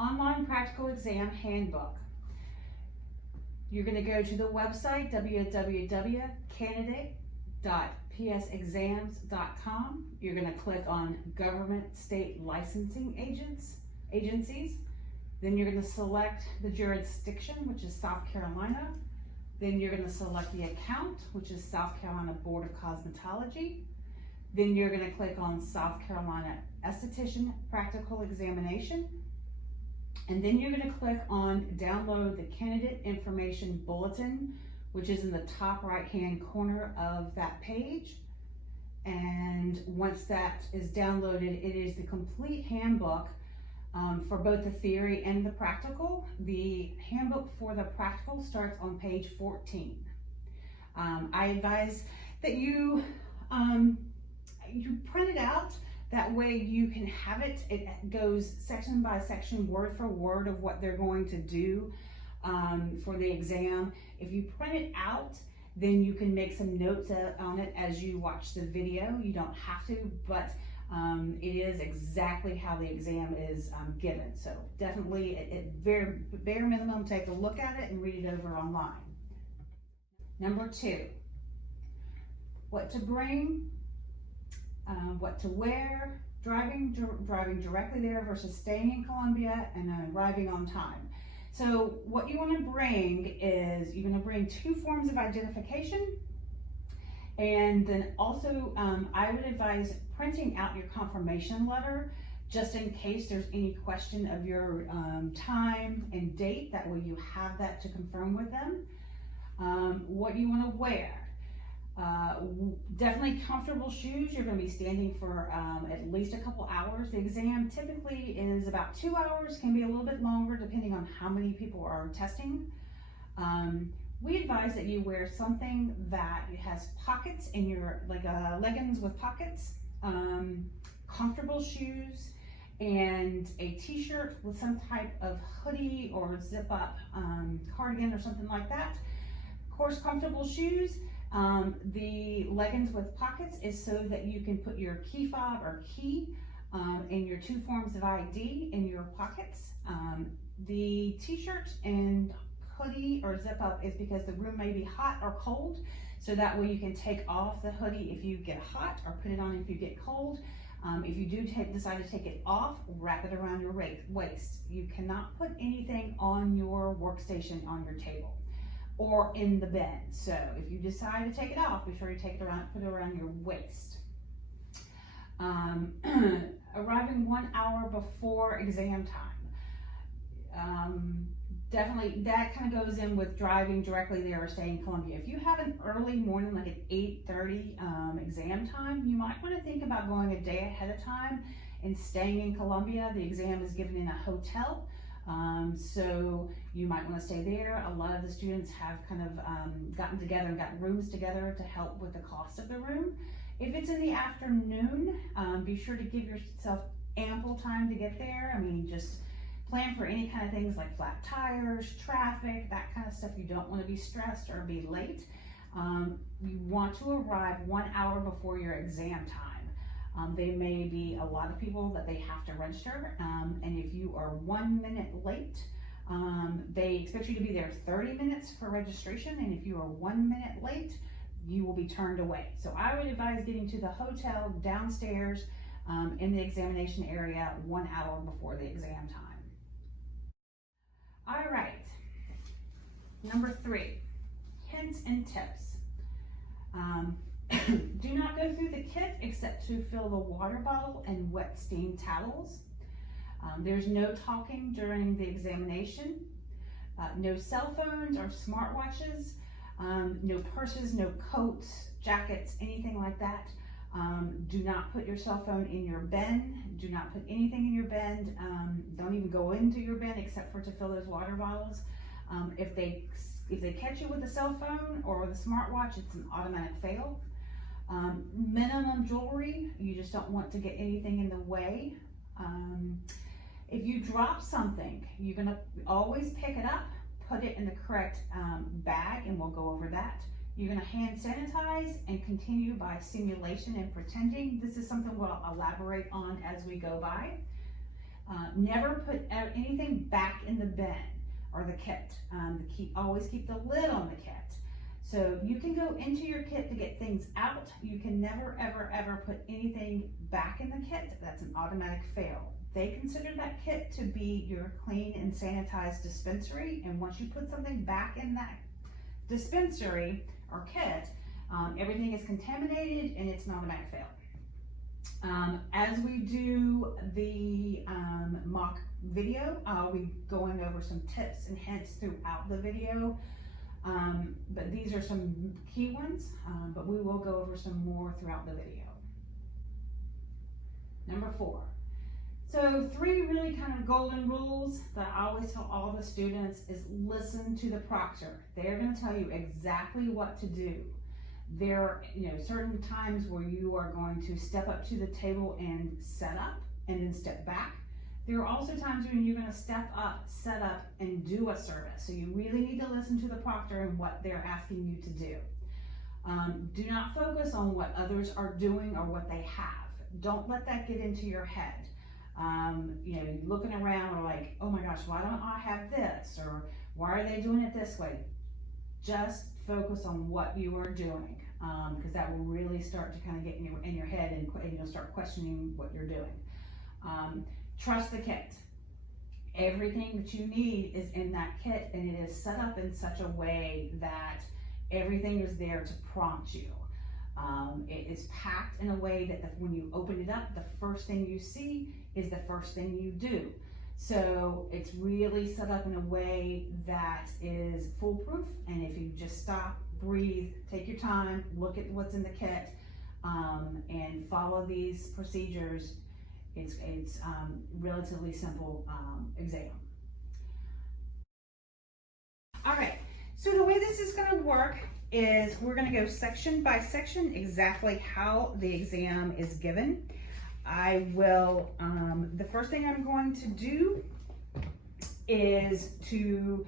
Online Practical Exam Handbook. You're going to go to the website www.candidate.psexams.com. You're going to click on Government State Licensing Agencies. Then you're going to select the jurisdiction, which is South Carolina. Then you're going to select the account, which is South Carolina Board of Cosmetology. Then you're going to click on South Carolina Esthetician Practical Examination. And then you're going to click on Download the Candidate Information Bulletin, which is in the top right-hand corner of that page. And once that is downloaded, it is the complete handbook for both the theory and the practical. The handbook for the practical starts on page 14. I advise that you print it out. That way you can have it. It goes section by section, word for word of what they're going to do for the exam. If you print it out, then you can make some notes on it as you watch the video. You don't have to, but it is exactly how the exam is given. So definitely, at bare minimum, take a look at it and read it over online. Number 2, what to bring, what to wear, driving directly there versus staying in Columbia, and arriving on time. So what you want to bring is, you're going to bring 2 forms of identification, and then also I would advise printing out your confirmation letter just in case there's any question of your time and date. That way you have that to confirm with them. What you want to wear. Definitely comfortable shoes. You're going to be standing for at least a couple hours. The exam typically is about 2 hours, can be a little bit longer depending on how many people are testing. We advise that you wear something that has pockets in your, like leggings with pockets, comfortable shoes, and a t-shirt with some type of hoodie or zip up cardigan or something like that. Of course, comfortable shoes. The leggings with pockets is so that you can put your key fob or key and your 2 forms of ID in your pockets. The t-shirt and hoodie or zip up is because the room may be hot or cold, so that way you can take off the hoodie if you get hot, or put it on if you get cold. If you do decide to take it off, wrap it around your waist. You cannot put anything on your workstation on your table or in the bin. So if you decide to take it off, be sure you take it around, put it around your waist. Arriving 1 hour before exam time. Definitely, that kind of goes in with driving directly there or staying in Columbia. If you have an early morning, like at 8:30 exam time, you might want to think about going a day ahead of time and staying in Columbia. The exam is given in a hotel. So you might want to stay there. A lot of the students have kind of gotten together and got rooms together to help with the cost of the room. If it's in the afternoon, be sure to give yourself ample time to get there. I mean, just plan for any kind of things like flat tires, traffic, that kind of stuff. You don't want to be stressed or be late. You want to arrive 1 hour before your exam time. There may be a lot of people that they have to register, and if you are 1 minute late, they expect you to be there 30 minutes for registration, and if you are 1 minute late, you will be turned away. So I would advise getting to the hotel downstairs in the examination area 1 hour before the exam time. All right, number 3, hints and tips. Do not go through the kit except to fill the water bottle and wet steam towels. There's no talking during the examination. No cell phones or smartwatches. No purses, no coats, jackets, anything like that. Do not put your cell phone in your bin. Do not put anything in your bin. Don't even go into your bin except for to fill those water bottles. If they catch you with a cell phone or with a smartwatch, it's an automatic fail. Minimum jewelry, you just don't want to get anything in the way. If you drop something, you're gonna always pick it up, put it in the correct bag, and we'll go over that. You're gonna hand sanitize and continue by simulation and pretending. This is something we'll elaborate on as we go by. Never put anything back in the bin or the kit. Always keep the lid on the kit. So you can go into your kit to get things out. You can never, ever, ever put anything back in the kit. That's an automatic fail. They consider that kit to be your clean and sanitized dispensary. And once you put something back in that dispensary or kit, everything is contaminated and it's an automatic fail. As we do the mock video, I'll be going over some tips and hints throughout the video. But these are some key ones, but we will go over some more throughout the video. Number 4. So 3 really kind of golden rules that I always tell all the students is listen to the proctor. They're going to tell you exactly what to do. There are, certain times where you are going to step up to the table and set up and then step back. There are also times when you're going to step up, set up, and do a service. So you really need to listen to the proctor and what they're asking you to do. Do not focus on what others are doing or what they have. Don't let that get into your head. Looking around or like, oh my gosh, why don't I have this? Or why are they doing it this way? Just focus on what you are doing, because that will really start to kind of get in your head and start questioning what you're doing. Trust the kit. Everything that you need is in that kit, and it is set up in such a way that everything is there to prompt you. It is packed in a way that when you open it up, the first thing you see is the first thing you do. So it's really set up in a way that is foolproof, and if you just stop, breathe, take your time, look at what's in the kit, and follow these procedures, it's relatively simple exam. All right, so the way this is going to work is we're going to go section by section exactly how the exam is given. I will, the first thing I'm going to do is to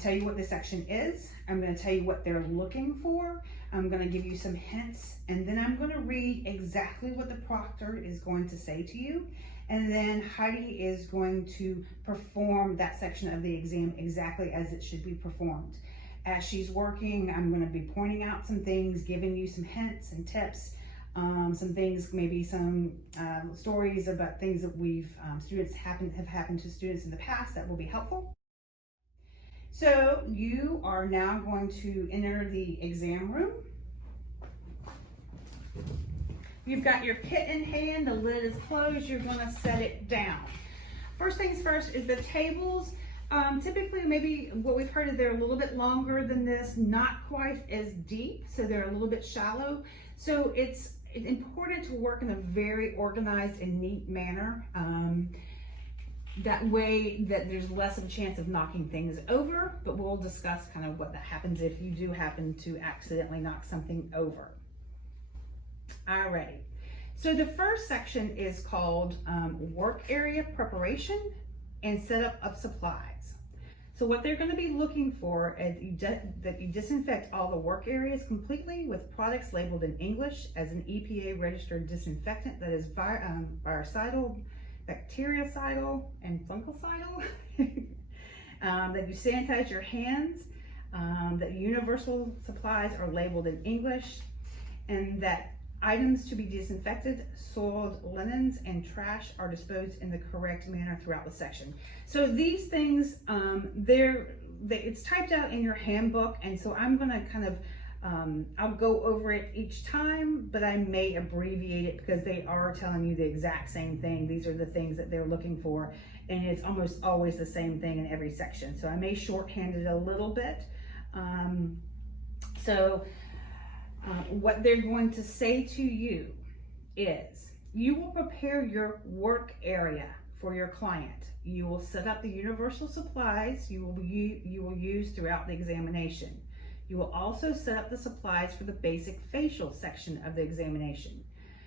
tell you what the section is. I'm going to tell you what they're looking for. I'm going to give you some hints, and then I'm going to read exactly what the proctor is going to say to you. And then Heidi is going to perform that section of the exam exactly as it should be performed. As she's working, I'm going to be pointing out some things, giving you some hints and tips, some things, maybe some stories about things that have happened to students in the past that will be helpful. So you are now going to enter the exam room. You've got your kit in hand, the lid is closed, you're going to set it down. First things first is the tables. Typically, maybe what we've heard is they're a little bit longer than this, not quite as deep, so they're a little bit shallow. So it's important to work in a very organized and neat manner. That way that there's less of a chance of knocking things over, but we'll discuss kind of what that happens if you do happen to accidentally knock something over. Alrighty, so the first section is called work area preparation and setup of supplies. So what they're going to be looking for is that you disinfect all the work areas completely with products labeled in English as an EPA registered disinfectant that is virucidal, bactericidal, and fungicidal. That you sanitize your hands, that universal supplies are labeled in English, and that items to be disinfected, soiled linens, and trash are disposed in the correct manner throughout the section. So these things, it's typed out in your handbook, and so I'm going to kind of, I'll go over it each time, but I may abbreviate it because they are telling you the exact same thing. These are the things that they're looking for, and it's almost always the same thing in every section. So I may shorthand it a little bit. What they're going to say to you is, you will prepare your work area for your client. You will set up the universal supplies you will use throughout the examination. You will also set up the supplies for the basic facial section of the examination.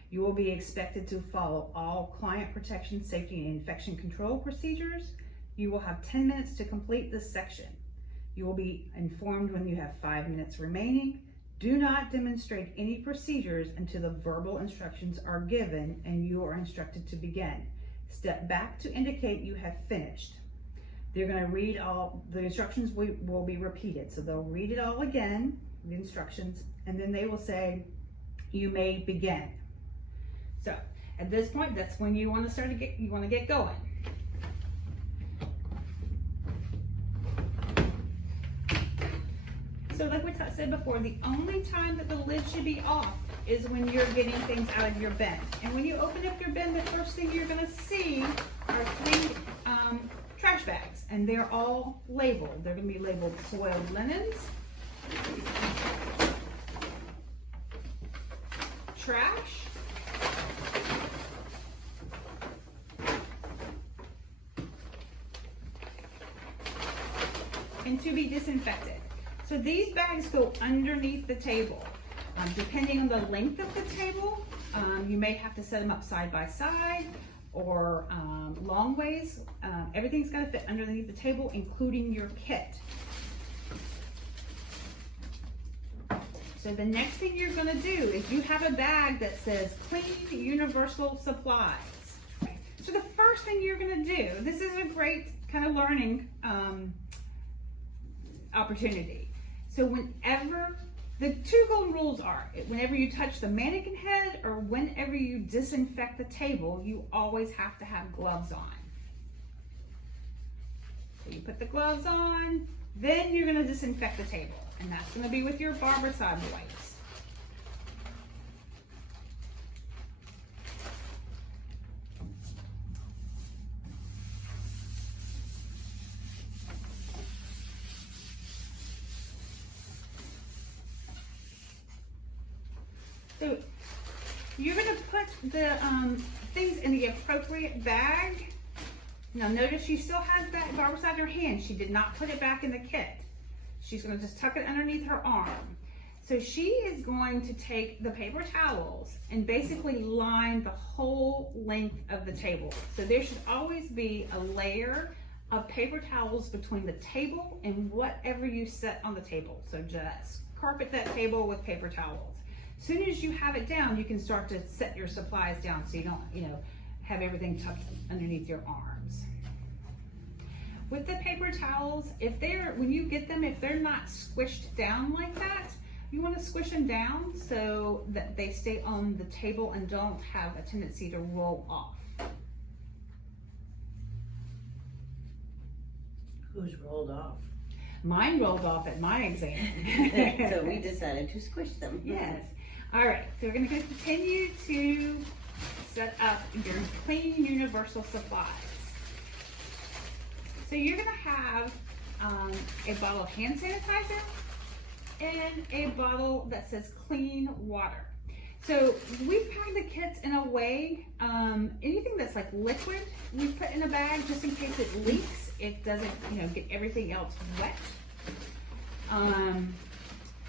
You will be expected to follow all client protection, safety, and infection control procedures. You will have 10 minutes to complete this section. You will be informed when you have 5 minutes remaining. Do not demonstrate any procedures until the verbal instructions are given and you are instructed to begin. Step back to indicate you have finished. They're going to read all the instructions. Will be repeated, so they'll read it all again, the instructions, and then they will say, "You may begin." So at this point, that's when you want to start to get going. So like we said before, the only time that the lid should be off is when you're getting things out of your bin. And when you open up your bin, the first thing you're going to see are 3 trash bags, and they're all labeled. They're going to be labeled soiled linens, trash, and to be disinfected. So these bags go underneath the table. Depending on the length of the table, you may have to set them up side by side or long ways. Everything's got to fit underneath the table, including your kit. So the next thing you're going to do is you have a bag that says Clean Universal Supplies. So the first thing you're going to do, this is a great kind of learning opportunity. So whenever, the 2 golden rules are, whenever you touch the mannequin head or whenever you disinfect the table, you always have to have gloves on. So you put the gloves on, then you're going to disinfect the table, and that's going to be with your barbicide wipes. So you're going to put the things in the appropriate bag. Now notice she still has that barbicide in her hand. She did not put it back in the kit. She's going to just tuck it underneath her arm. So she is going to take the paper towels and basically line the whole length of the table. So there should always be a layer of paper towels between the table and whatever you set on the table. So just carpet that table with paper towels. As soon as you have it down, you can start to set your supplies down so you don't, have everything tucked underneath your arms. With the paper towels, when you get them, if they're not squished down like that, you want to squish them down so that they stay on the table and don't have a tendency to roll off. Who's rolled off? Mine rolled off at my exam. So we decided to squish them. Yes. All right, so we're going to continue to set up your Clean Universal Supplies. So you're going to have a bottle of hand sanitizer and a bottle that says clean water. So we've packed the kits in a way, anything that's like liquid, we put in a bag just in case it leaks. It doesn't, get everything else wet.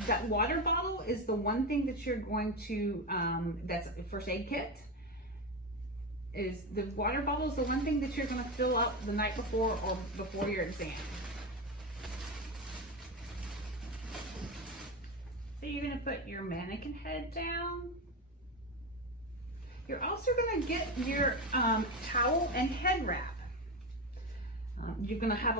That water bottle is the one thing that you're going to, that's a first aid kit. The water bottle is the one thing that you're going to fill up the night before or before your exam. So you're going to put your mannequin head down. You're also going to get your towel and head wrap. You're going to have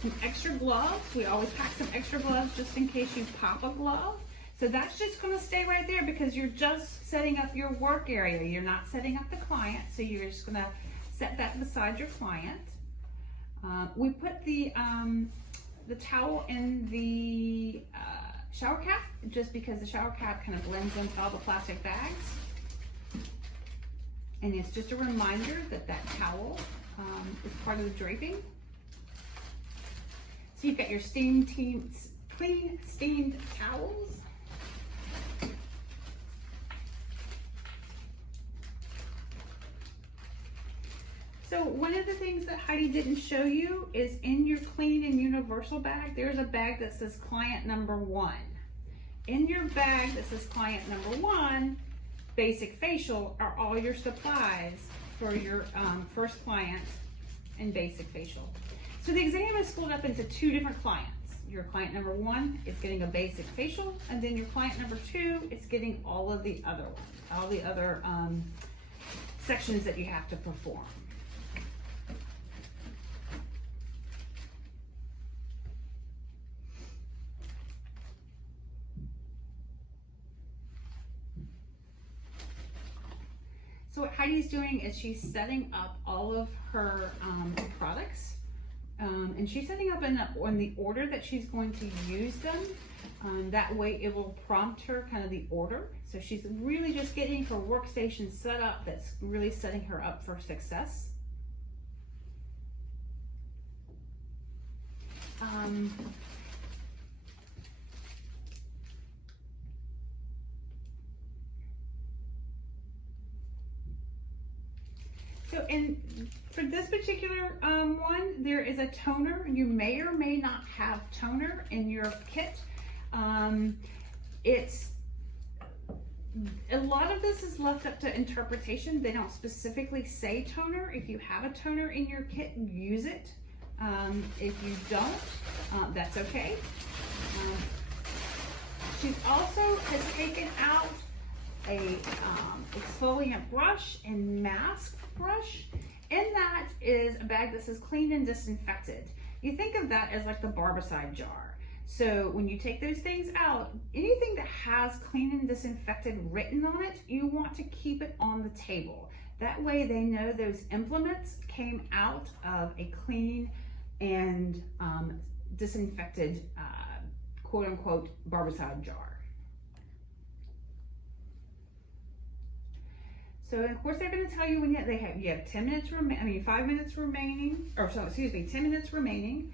some extra gloves. We always pack some extra gloves just in case you pop a glove. So that's just going to stay right there because you're just setting up your work area. You're not setting up the client, so you're just going to set that beside your client. We put the towel in the shower cap just because the shower cap kind of blends into all the plastic bags. And it's just a reminder that that towel is part of the draping. So you've got your clean steamed towels. So one of the things that Heidi didn't show you is in your Clean and Universal bag, there's a bag that says client number 1. In your bag that says client number 1, basic facial, are all your supplies for your first client and basic facial. So the exam is split up into 2 different clients. Your client number 1 is getting a basic facial, and then your client number 2 is getting all of the other ones, all the other sections that you have to perform. So what Heidi's doing is she's setting up all of her products, and she's setting up in the order that she's going to use them. That way it will prompt her kind of the order. So she's really just getting her workstation set up. That's really setting her up for success. So for this particular one, there is a toner. You may or may not have toner in your kit. It's a lot of this is left up to interpretation. They don't specifically say toner. If you have a toner in your kit, use it. If you don't, that's okay. She's also has taken out a exfoliant brush and mask brush. In that is a bag that says clean and disinfected. You think of that as like the barbicide jar. So when you take those things out, anything that has clean and disinfected written on it, you want to keep it on the table. That way they know those implements came out of a clean and disinfected quote unquote barbicide jar. So of course they're going to tell you when you have 10 minutes 5 minutes remaining, or so excuse me, 10 minutes remaining.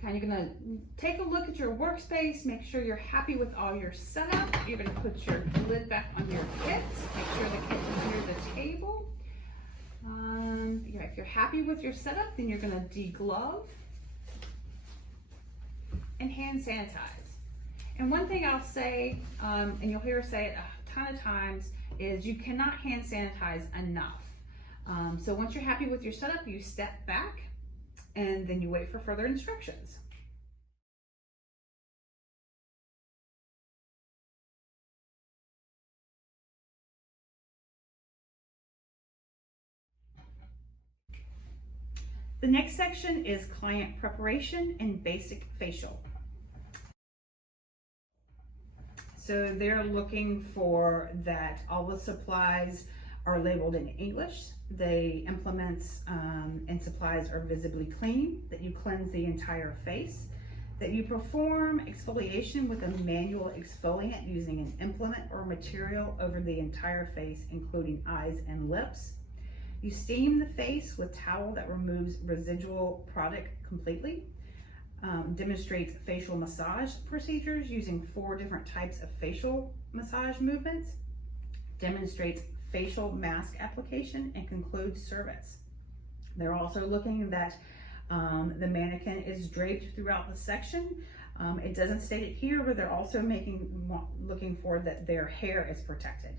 Kind of going to take a look at your workspace, make sure you're happy with all your setup. You're going to put your lid back on your kit, make sure the kit is near the table. If you're happy with your setup, then you're going to deglove and hand sanitize. And one thing I'll say, and you'll hear her say it a ton of times, is you cannot hand sanitize enough. So once you're happy with your setup, you step back and then you wait for further instructions. The next section is client preparation and basic facial. So they're looking for that all the supplies are labeled in English, the implements and supplies are visibly clean, that you cleanse the entire face, that you perform exfoliation with a manual exfoliant using an implement or material over the entire face, including eyes and lips. You steam the face with towel that removes residual product completely. Demonstrates facial massage procedures using 4 different types of facial massage movements. Demonstrates facial mask application and concludes service. They're also looking that the mannequin is draped throughout the section. It doesn't state it here, but they're also looking for that their hair is protected.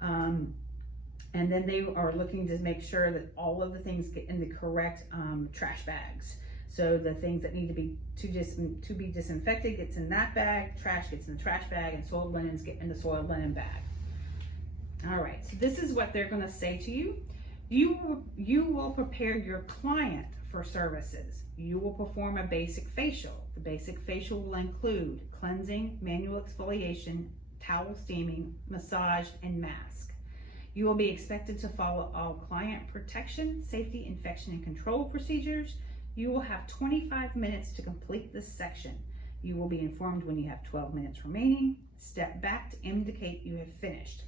And then they are looking to make sure that all of the things get in the correct trash bags. So the things that need to be disinfected gets in that bag, trash gets in the trash bag, and soiled linens get in the soiled linen bag. All right, so this is what they're gonna say to you. You will prepare your client for services. You will perform a basic facial. The basic facial will include cleansing, manual exfoliation, towel steaming, massage, and mask. You will be expected to follow all client protection, safety, infection, and control procedures. You will have 25 minutes to complete this section. You will be informed when you have 12 minutes remaining. Step back to indicate you have finished.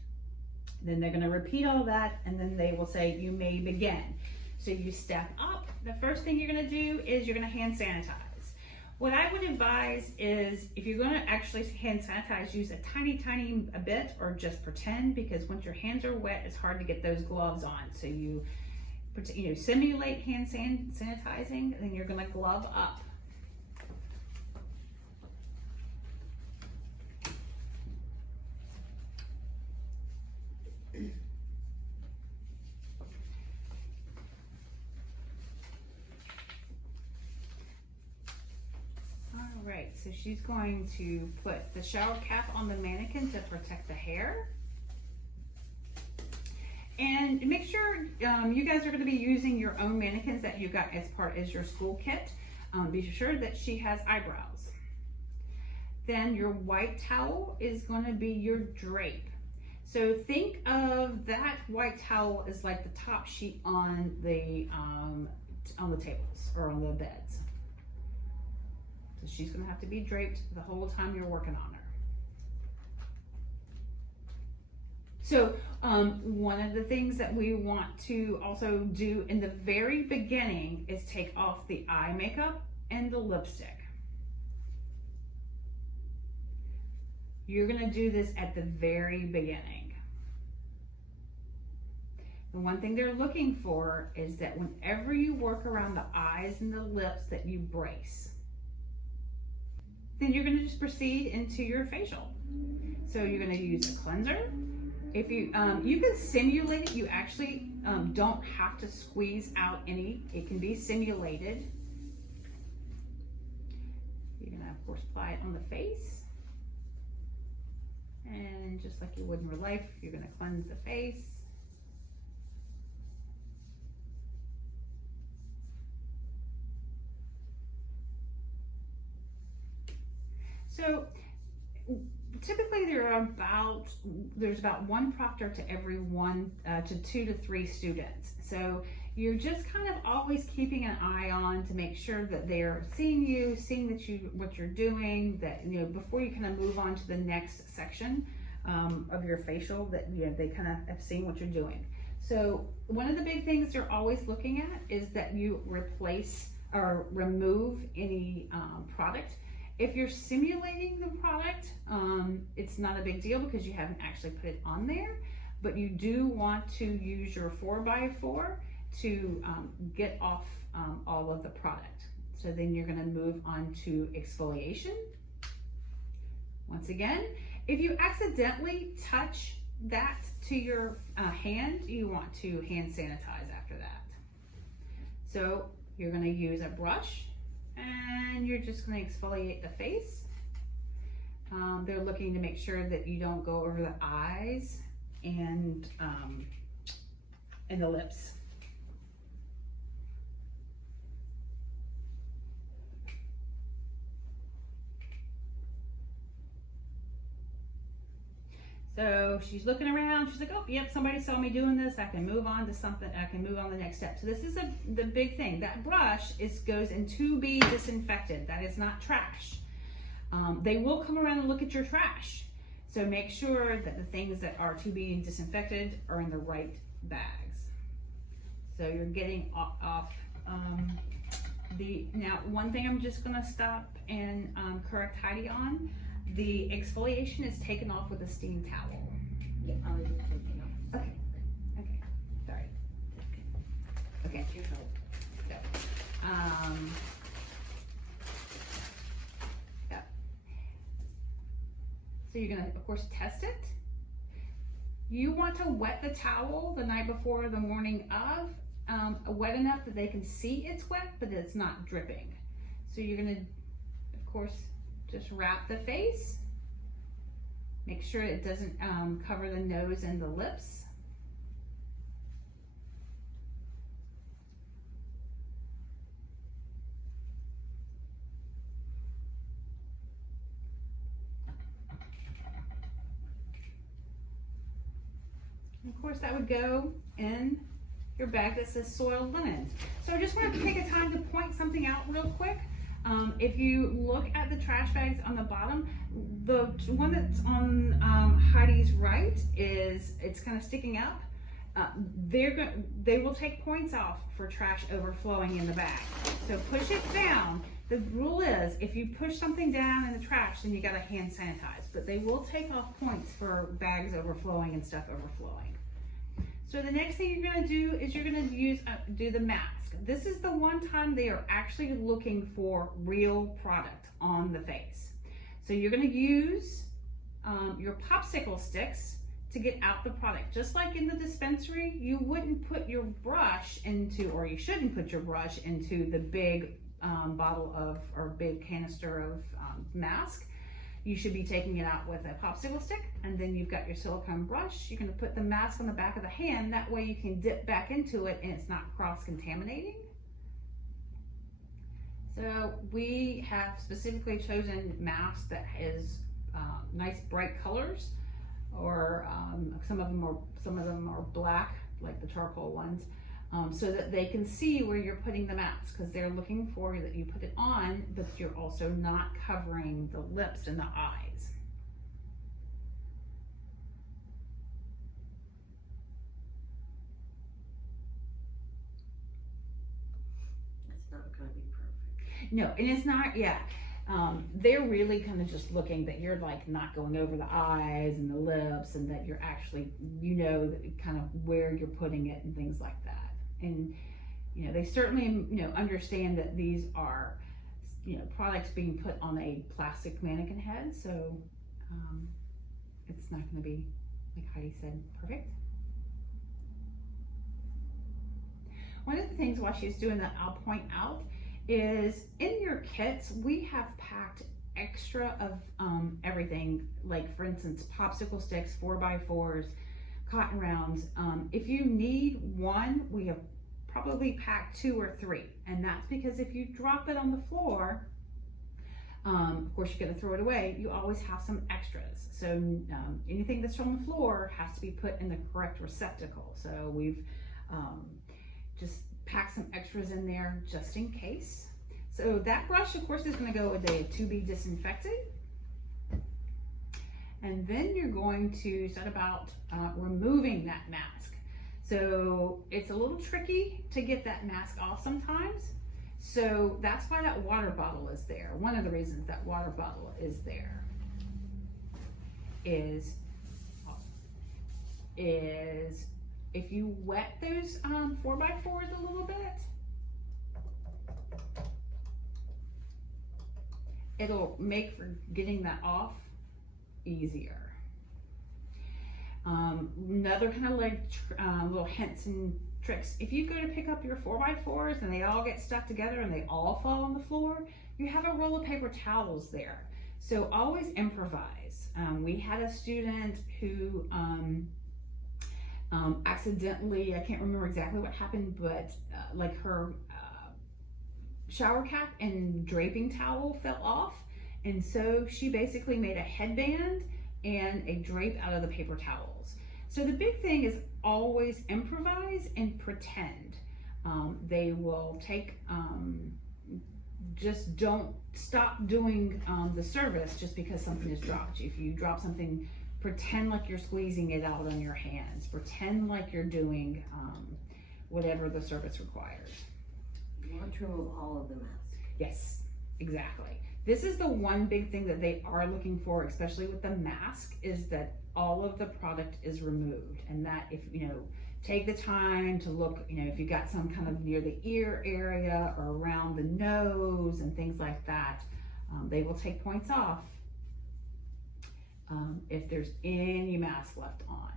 Then they're going to repeat all that, and then they will say you may begin. So you step up. The first thing you're going to do is you're going to hand sanitize. What I would advise is if you're going to actually hand sanitize, use a tiny bit, or just pretend, because once your hands are wet, it's hard to get those gloves on. So you simulate hand sanitizing, then you're going to glove up. Alright, so she's going to put the shower cap on the mannequin to protect the hair. And make sure you guys are going to be using your own mannequins that you got as your school kit. Be sure that she has eyebrows. Then your white towel is going to be your drape. So think of that white towel as like the top sheet on the tables or on the beds. So she's gonna have to be draped the whole time you're working on her. So one of the things that we want to also do in the very beginning is take off the eye makeup and the lipstick. You're gonna do this at the very beginning. The one thing they're looking for is that whenever you work around the eyes and the lips that you brace. Then you're gonna just proceed into your facial. So you're gonna use a cleanser. If you can simulate it, you actually don't have to squeeze out any. It can be simulated. You're gonna of course apply it on the face. And just like you would in real life, you're gonna cleanse the face. So typically there's about one proctor to every to 2 to 3 students. So you're just kind of always keeping an eye on to make sure that they're seeing you, seeing that what you're doing, that before you kind of move on to the next section of your facial, that they kind of have seen what you're doing. So one of the big things they're always looking at is that you replace or remove any product. If you're simulating the product, it's not a big deal because you haven't actually put it on there, but you do want to use your 4x4 to get off all of the product. So then you're gonna move on to exfoliation. Once again, if you accidentally touch that to your hand, you want to hand sanitize after that. So you're gonna use a brush and you're just going to exfoliate the face. They're looking to make sure that you don't go over the eyes and the lips. So she's looking around, she's like, oh, yep, somebody saw me doing this, I can move on to something, I can move on to the next step. So this is the big thing. That brush goes in to be disinfected. That is not trash. They will come around and look at your trash. So make sure that the things that are to be disinfected are in the right bags. So you're getting off now one thing I'm just gonna stop and correct Heidi on. The exfoliation is taken off with a steam towel. Yeah, I was just thinking of. Okay. Okay. Sorry. Okay. Your help. So, yeah. So you're gonna, of course, test it. You want to wet the towel the night before or the morning of, wet enough that they can see it's wet, but it's not dripping. So you're gonna, of course, just wrap the face. Make sure it doesn't cover the nose and the lips. And of course, that would go in your bag that says soiled linen. So I just want to take a time to point something out real quick. If you look at the trash bags on the bottom, the one that's on Heidi's right it's kind of sticking up. They will take points off for trash overflowing in the bag. So push it down. The rule is if you push something down in the trash, then you got to hand sanitize. But they will take off points for bags overflowing and stuff overflowing. So the next thing you're going to do is you're going to do the mask. This is the one time they are actually looking for real product on the face. So you're going to use your popsicle sticks to get out the product. Just like in the dispensary, you wouldn't put your brush into, or you shouldn't put your brush into the big bottle of, or big canister of mask. You should be taking it out with a popsicle stick, and then you've got your silicone brush. You're going to put the mask on the back of the hand. That way you can dip back into it and it's not cross-contaminating. So we have specifically chosen masks that has nice bright colors. or some of them are black, like the charcoal ones, so that they can see where you're putting the mask, because they're looking for that you put it on, but you're also not covering the lips and the eyes. It's not gonna be perfect. No, and it's not, yeah. They're really kind of just looking that you're like not going over the eyes and the lips, and that you're actually, you know, kind of where you're putting it and things like that. And, you know, they certainly, you know, understand that these are, you know, products being put on a plastic mannequin head. So it's not going to be, like Heidi said, perfect. One of the things while she's doing that, I'll point out, is in your kits, we have packed extra of everything, like for instance, popsicle sticks, 4x4s, cotton rounds. If you need one, we have probably packed 2 or 3. And that's because if you drop it on the floor, of course you're gonna throw it away, you always have some extras. So anything that's on the floor has to be put in the correct receptacle. So we've just pack some extras in there just in case. So that brush, of course, is going to go a day to be disinfected. And then you're going to set about removing that mask. So it's a little tricky to get that mask off sometimes. So that's why that water bottle is there. One of the reasons that water bottle is there is if you wet those 4x4s a little bit, it'll make for getting that off easier. Another kind of like little hints and tricks. If you go to pick up your 4x4s and they all get stuck together and they all fall on the floor, you have a roll of paper towels there. So always improvise. We had a student who accidentally, I can't remember exactly what happened, but like her shower cap and draping towel fell off, and so she basically made a headband and a drape out of the paper towels. So the big thing is always improvise and pretend. They will take, just don't stop doing the service just because something is dropped. If you drop something, pretend like you're squeezing it out on your hands. Pretend like you're doing whatever the service requires. You want to remove all of the masks. Yes, exactly. This is the one big thing that they are looking for, especially with the mask, is that all of the product is removed. And that if, you know, take the time to look, you know, if you got some kind of near the ear area or around the nose and things like that, they will take points off if there's any mask left on.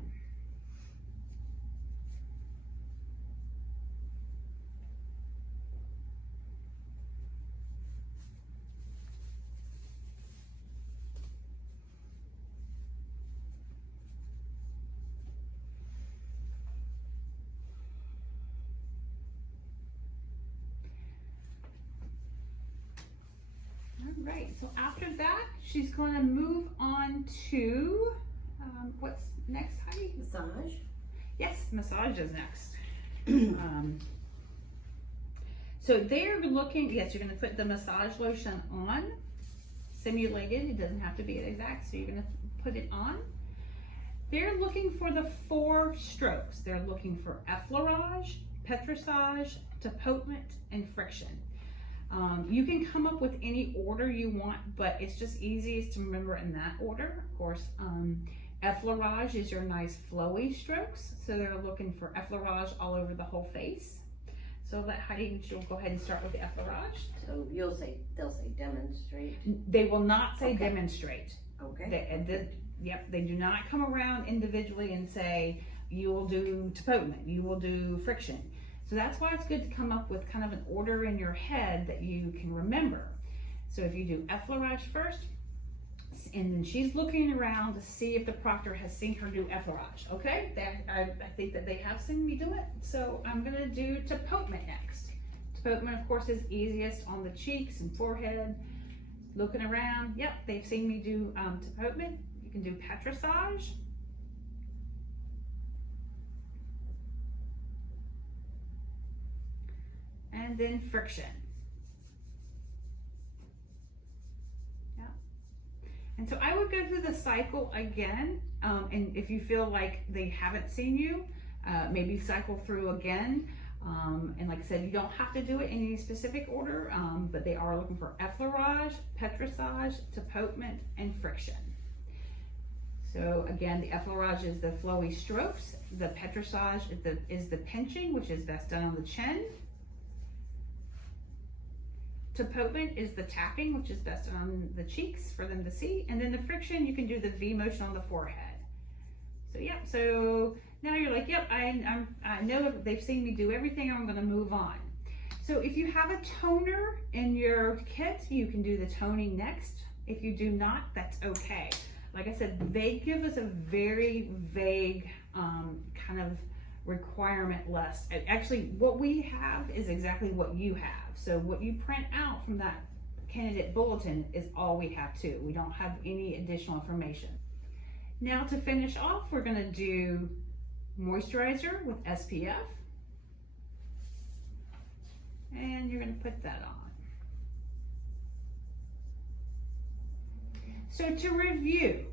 All right, so after that, she's going to move on to, what's next, Heidi? Massage. Yes, massage is next. So they're looking, yes, you're going to put the massage lotion on, simulated, it doesn't have to be exact, so you're going to put it on. They're looking for the 4 strokes. They're looking for effleurage, petrissage, tapotement, and friction. You can come up with any order you want, but it's just easiest to remember in that order. Of course, effleurage is your nice flowy strokes. So they're looking for effleurage all over the whole face. So let Heidi, she'll go ahead and start with the effleurage. So they'll say demonstrate. They will not say Okay. demonstrate. Okay. Yep, they do not come around individually and say, you will do tapotement, you will do friction. So that's why it's good to come up with kind of an order in your head that you can remember. So if you do effleurage first, and then she's looking around to see if the proctor has seen her do effleurage. Okay, I think that they have seen me do it. So I'm gonna do tapotement next. Tapotement, of course, is easiest on the cheeks and forehead. Looking around, yep, they've seen me do tapotement. You can do petrissage, and then friction. Yeah. And so I would go through the cycle again, and if you feel like they haven't seen you, maybe cycle through again. And like I said, you don't have to do it in any specific order, but they are looking for effleurage, petrissage, tapotement, and friction. So again, the effleurage is the flowy strokes. The petrissage is the pinching, which is best done on the chin. Tapotement is the tapping, which is best done on the cheeks for them to see. And then the friction, you can do the V motion on the forehead. So yeah, so now you're like, yep, I know they've seen me do everything, I'm gonna move on. So if you have a toner in your kit, you can do the toning next. If you do not, that's okay. Like I said, they give us a very vague kind of requirement list. Actually, what we have is exactly what you have. So what you print out from that candidate bulletin is all we have too. We don't have any additional information. Now to finish off, we're gonna do moisturizer with SPF. And you're gonna put that on. So to review,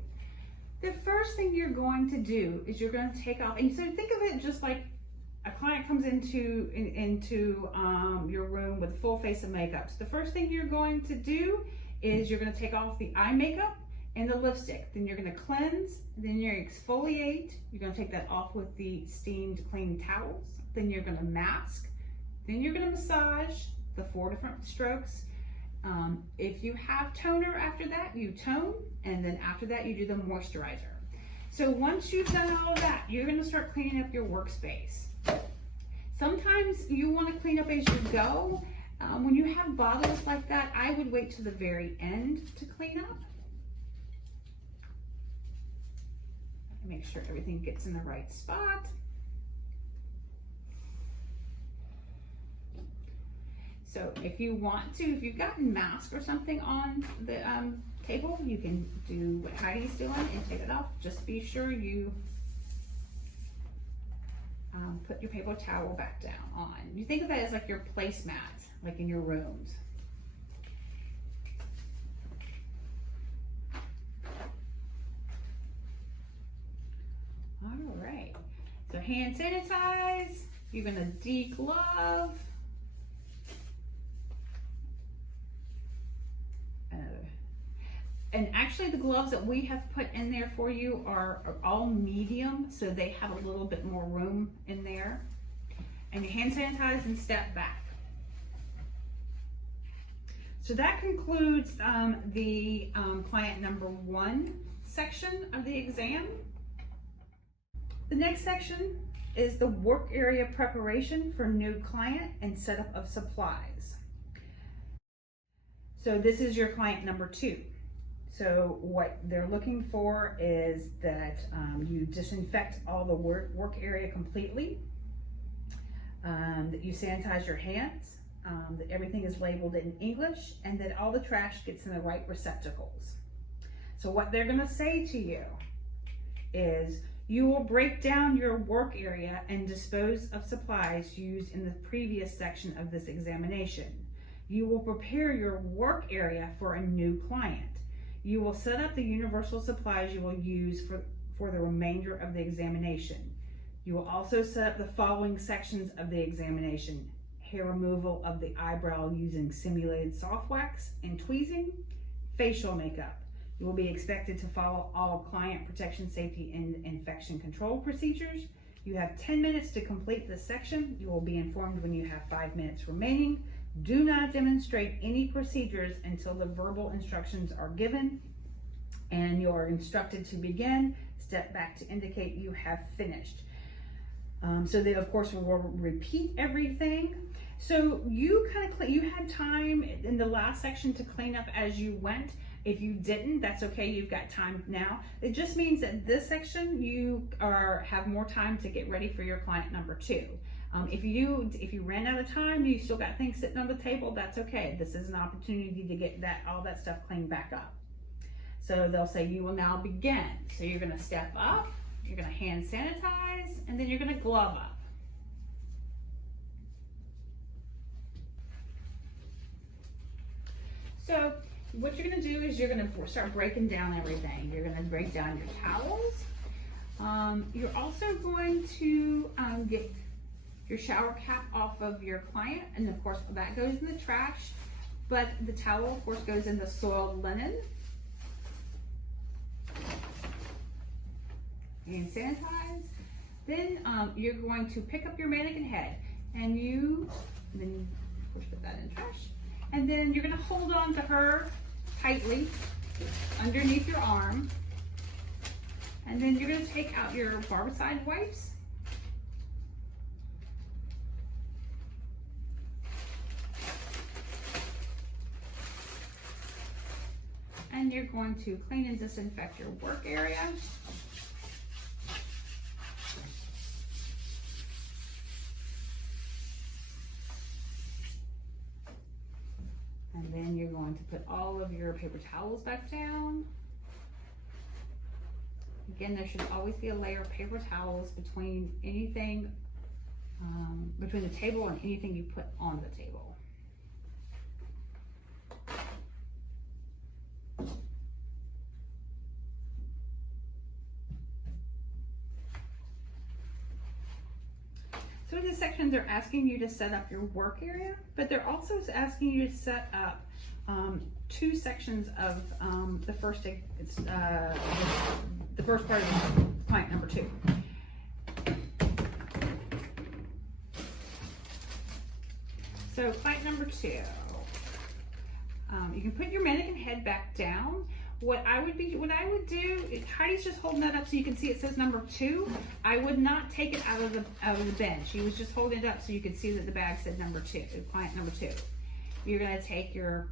the first thing you're going to do is you're going to take off, and so think of it just like a client comes into your room with a full face of makeup. So the first thing you're going to do is you're going to take off the eye makeup and the lipstick. Then you're going to cleanse, then you're going to exfoliate. You're going to take that off with the steamed clean towels. Then you're going to mask. Then you're going to massage the 4 different strokes. If you have toner after that, you tone, and then after that you do the moisturizer. So once you've done all of that, you're going to start cleaning up your workspace. Sometimes you want to clean up as you go. When you have bottles like that, I would wait to the very end to clean up. Make sure everything gets in the right spot. So if you want to, if you've got a mask or something on the table, you can do what Heidi's doing and take it off. Just be sure you put your paper towel back down on. You think of that as like your placemat, like in your rooms. All right, so hand sanitize, you're gonna de-glove. And actually the gloves that we have put in there for you are all medium, so they have a little bit more room in there. And you hand sanitize and step back. So that concludes the client number 1 section of the exam. The next section is the work area preparation for new client and setup of supplies. So this is your client number 2. So what they're looking for is that you disinfect all the work area completely, that you sanitize your hands, that everything is labeled in English, and that all the trash gets in the right receptacles. So what they're gonna say to you is, you will break down your work area and dispose of supplies used in the previous section of this examination. You will prepare your work area for a new client. You will set up the universal supplies you will use for the remainder of the examination. You will also set up the following sections of the examination: hair removal of the eyebrow using simulated soft wax and tweezing, facial makeup. You will be expected to follow all client protection, safety, and infection control procedures. You have 10 minutes to complete this section. You will be informed when you have 5 minutes remaining. Do not demonstrate any procedures until the verbal instructions are given, and you are instructed to begin. Step back to indicate you have finished. So they, of course, will repeat everything. So you had time in the last section to clean up as you went. If you didn't, that's okay, you've got time now. It just means that this section you have more time to get ready for your client number 2. If you ran out of time, you still got things sitting on the table, that's okay. This is an opportunity to get all that stuff cleaned back up. So they'll say you will now begin. So you're gonna step up, you're gonna hand sanitize, and then you're gonna glove up. So what you're gonna do is you're gonna start breaking down everything. You're gonna break down your towels. You're also going to get your shower cap off of your client, and of course that goes in the trash, but the towel of course goes in the soiled linen. And sanitize. Then you're going to pick up your mannequin head, and then of course put that in the trash, and then you're gonna hold on to her tightly underneath your arm, and then you're gonna take out your barbicide wipes. And you're going to clean and disinfect your work area. And then you're going to put all of your paper towels back down. Again, there should always be a layer of paper towels between anything, between the table and anything you put on the table. So in this section, they're asking you to set up your work area, but they're also asking you to set up two sections of the first part of client number 2. So client number 2, you can put your mannequin head back down. What I would do, Heidi's just holding that up so you can see it says number 2. I would not take it out of the bin. She was just holding it up so you could see that the bag said number 2, client number 2. You're gonna take your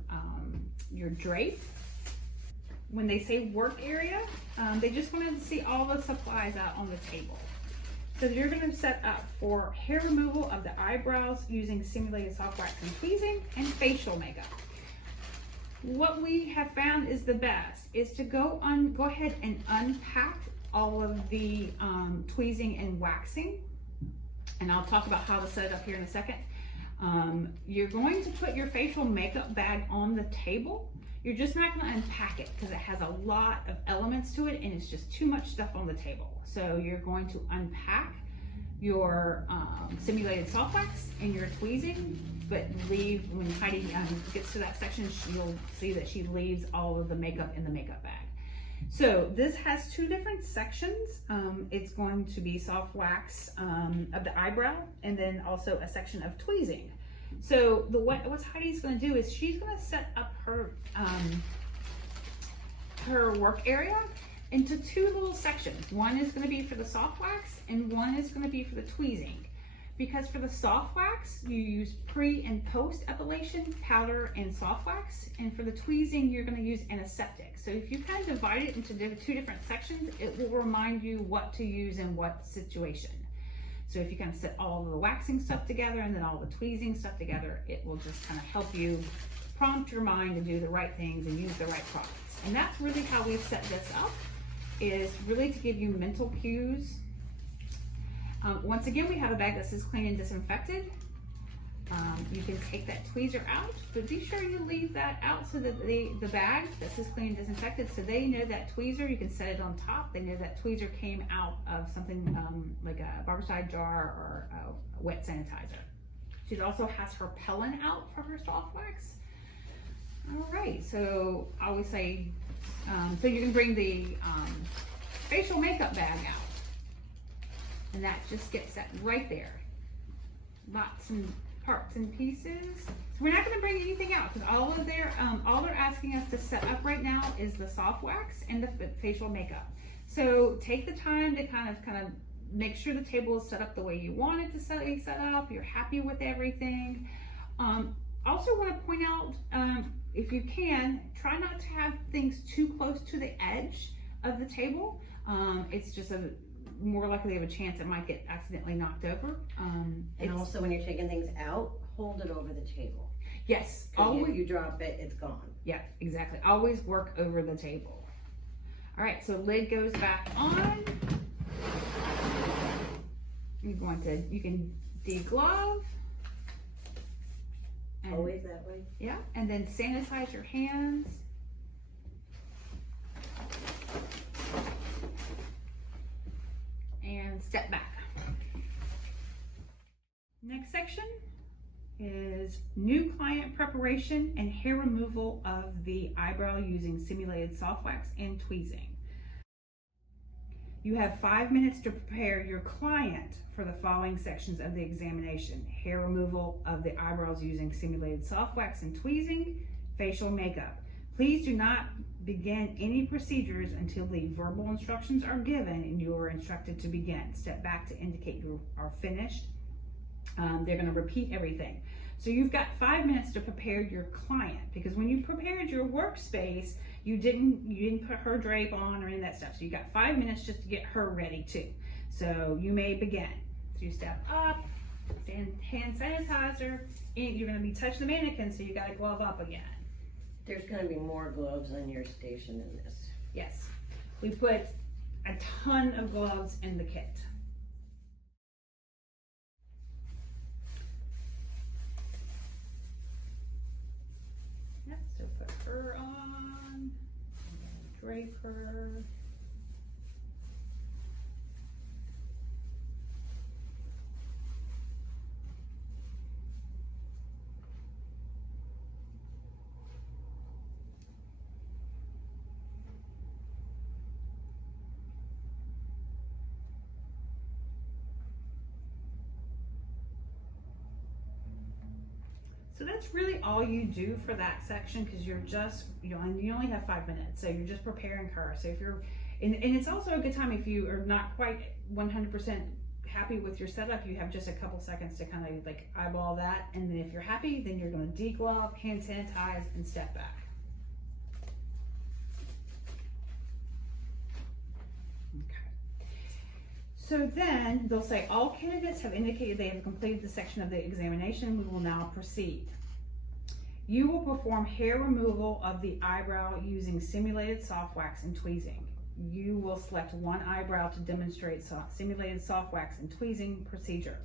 drape. When they say work area, they just wanted to see all the supplies out on the table. So you're gonna set up for hair removal of the eyebrows using simulated soft wax and tweezing, and facial makeup. What we have found is the best is to go ahead and unpack all of the tweezing and waxing, and I'll talk about how to set it up here in a second. You're going to put your facial makeup bag on the table. You're just not going to unpack it because it has a lot of elements to it and it's just too much stuff on the table. So you're going to unpack your simulated soft wax and your tweezing, but leave, when Heidi gets to that section, you'll see that she leaves all of the makeup in the makeup bag. So this has 2 different sections. It's going to be soft wax of the eyebrow, and then also a section of tweezing. So what Heidi's going to do is she's going to set up her her work area into 2 little sections. One is going to be for the soft wax, and one is going to be for the tweezing. Because for the soft wax, you use pre and post epilation, powder and soft wax. And for the tweezing, you're gonna use antiseptic. So if you kind of divide it into 2 different sections, it will remind you what to use in what situation. So if you kind of set all of the waxing stuff together and then all the tweezing stuff together, it will just kind of help you prompt your mind to do the right things and use the right products. And that's really how we've set this up, is really to give you mental cues. Once again, we have a bag that says clean and disinfected. You can take that tweezer out, but be sure you leave that out so that the bag that says clean and disinfected, so they know that tweezer, you can set it on top. They know that tweezer came out of something like a barbicide jar or a wet sanitizer. She also has her Pellin out for her soft wax. All right, so I always say, so you can bring the facial makeup bag out. And that just gets set right there. Lots and parts and pieces. So we're not going to bring anything out because all they're asking us to set up right now is the soft wax and the facial makeup. So take the time to kind of make sure the table is set up the way you want it to set up. You're happy with everything. Also want to point out, if you can, try not to have things too close to the edge of the table. It's just more likely to have a chance it might get accidentally knocked over. And also when you're taking things out, hold it over the table. Yes. Always. If you drop it, it's gone. Yeah, exactly. Always work over the table. All right, so lid goes back on. You can deglove And, Always that way? yeah, and then sanitize your hands. And step back. Next section is new client preparation and hair removal of the eyebrow using simulated soft wax and tweezing. You have 5 minutes to prepare your client for the following sections of the examination: hair removal of the eyebrows using simulated soft wax and tweezing, facial makeup. Please do not begin any procedures until the verbal instructions are given and you are instructed to begin. Step back to indicate you are finished. They're going to repeat everything. So you've got 5 minutes to prepare your client, because when you prepared your workspace, you didn't put her drape on or any of that stuff. So you got 5 minutes just to get her ready too. So you may begin. So you step up, hand sanitizer, and you're going to be touching the mannequin, so you got to glove up again. There's gonna be more gloves on your station in this. Yes, we put a ton of gloves in the kit. Yep, so put her on, drape her. So that's really all you do for that section, because you're just, and you only have 5 minutes, so you're just preparing her. So if you're, and it's also a good time if you are not quite 100% happy with your setup, you have just a couple seconds to kind of like eyeball that, and then if you're happy, then you're going to deglove, hand sanitize, and step back. Okay. So then they'll say, all candidates have indicated they have completed the section of the examination. We will now proceed. You will perform hair removal of the eyebrow using simulated soft wax and tweezing. You will select one eyebrow to demonstrate simulated soft wax and tweezing procedure.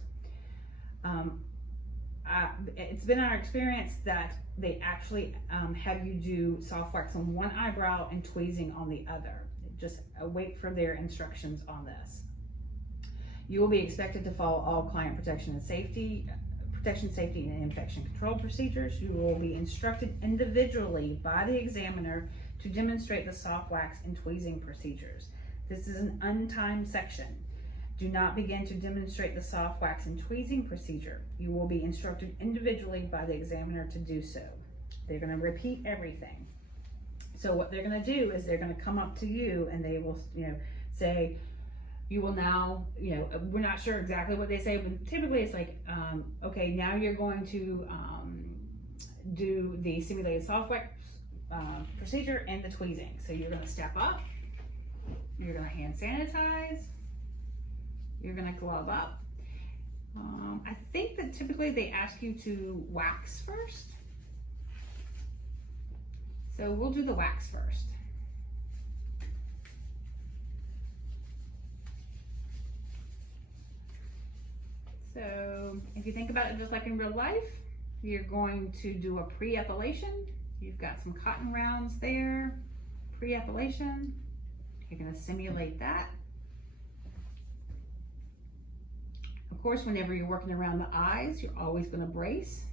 It's been our experience that they actually have you do soft wax on one eyebrow and tweezing on the other. Just wait for their instructions on this. You will be expected to follow all client protection, safety, and infection control procedures. You will be instructed individually by the examiner to demonstrate the soft wax and tweezing procedures. This is an untimed section. Do not begin to demonstrate the soft wax and tweezing procedure. You will be instructed individually by the examiner to do so. They're going to repeat everything. So what they're going to do is they're going to come up to you and they will, say, you will now, we're not sure exactly what they say, but typically it's like, okay, now you're going to do the simulated soft wax procedure and the tweezing. So you're going to step up, you're going to hand sanitize, you're going to glove up. I think that typically they ask you to wax first. So we'll do the wax first. So if you think about it just like in real life, you're going to do a pre-epilation. You've got some cotton rounds there, pre-epilation. You're going to simulate that. Of course, whenever you're working around the eyes, you're always going to brace.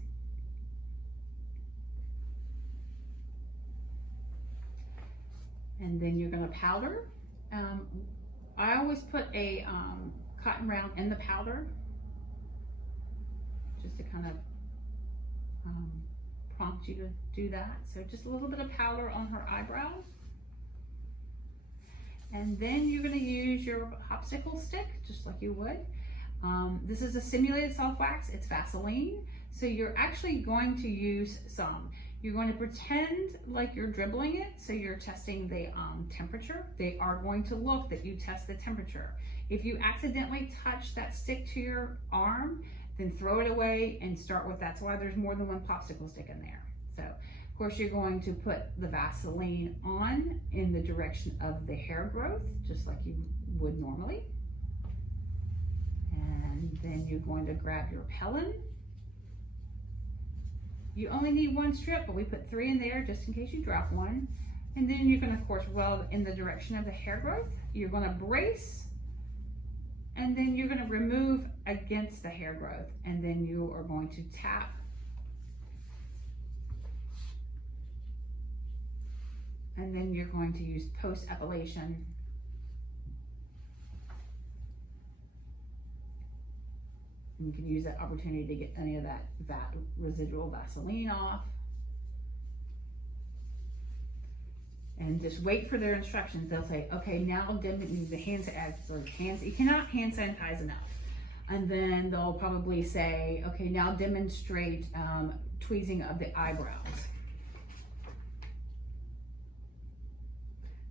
And then you're going to powder. I always put a cotton round in the powder, just to kind of prompt you to do that. So just a little bit of powder on her eyebrows. And then you're going to use your popsicle stick, just like you would. This is a simulated soft wax, it's Vaseline. So you're actually going to use some. You're going to pretend like you're dribbling it, so you're testing the temperature. They are going to look that you test the temperature. If you accidentally touch that stick to your arm, then throw it away and start with, that's why there's more than one popsicle stick in there. So, of course, you're going to put the Vaseline on in the direction of the hair growth, just like you would normally. And then you're going to grab your Pellin. You only need 1 strip, but we put 3 in there just in case you drop one. And then you're gonna, of course, weld in the direction of the hair growth. You're gonna brace, and then you're gonna remove against the hair growth. And then you are going to tap. And then you're going to use post-epilation. You can use that opportunity to get any of that residual Vaseline off. And just wait for their instructions. They'll say, okay, now the hand sanitizer, you cannot hand sanitize enough. And then they'll probably say, okay, now demonstrate tweezing of the eyebrows.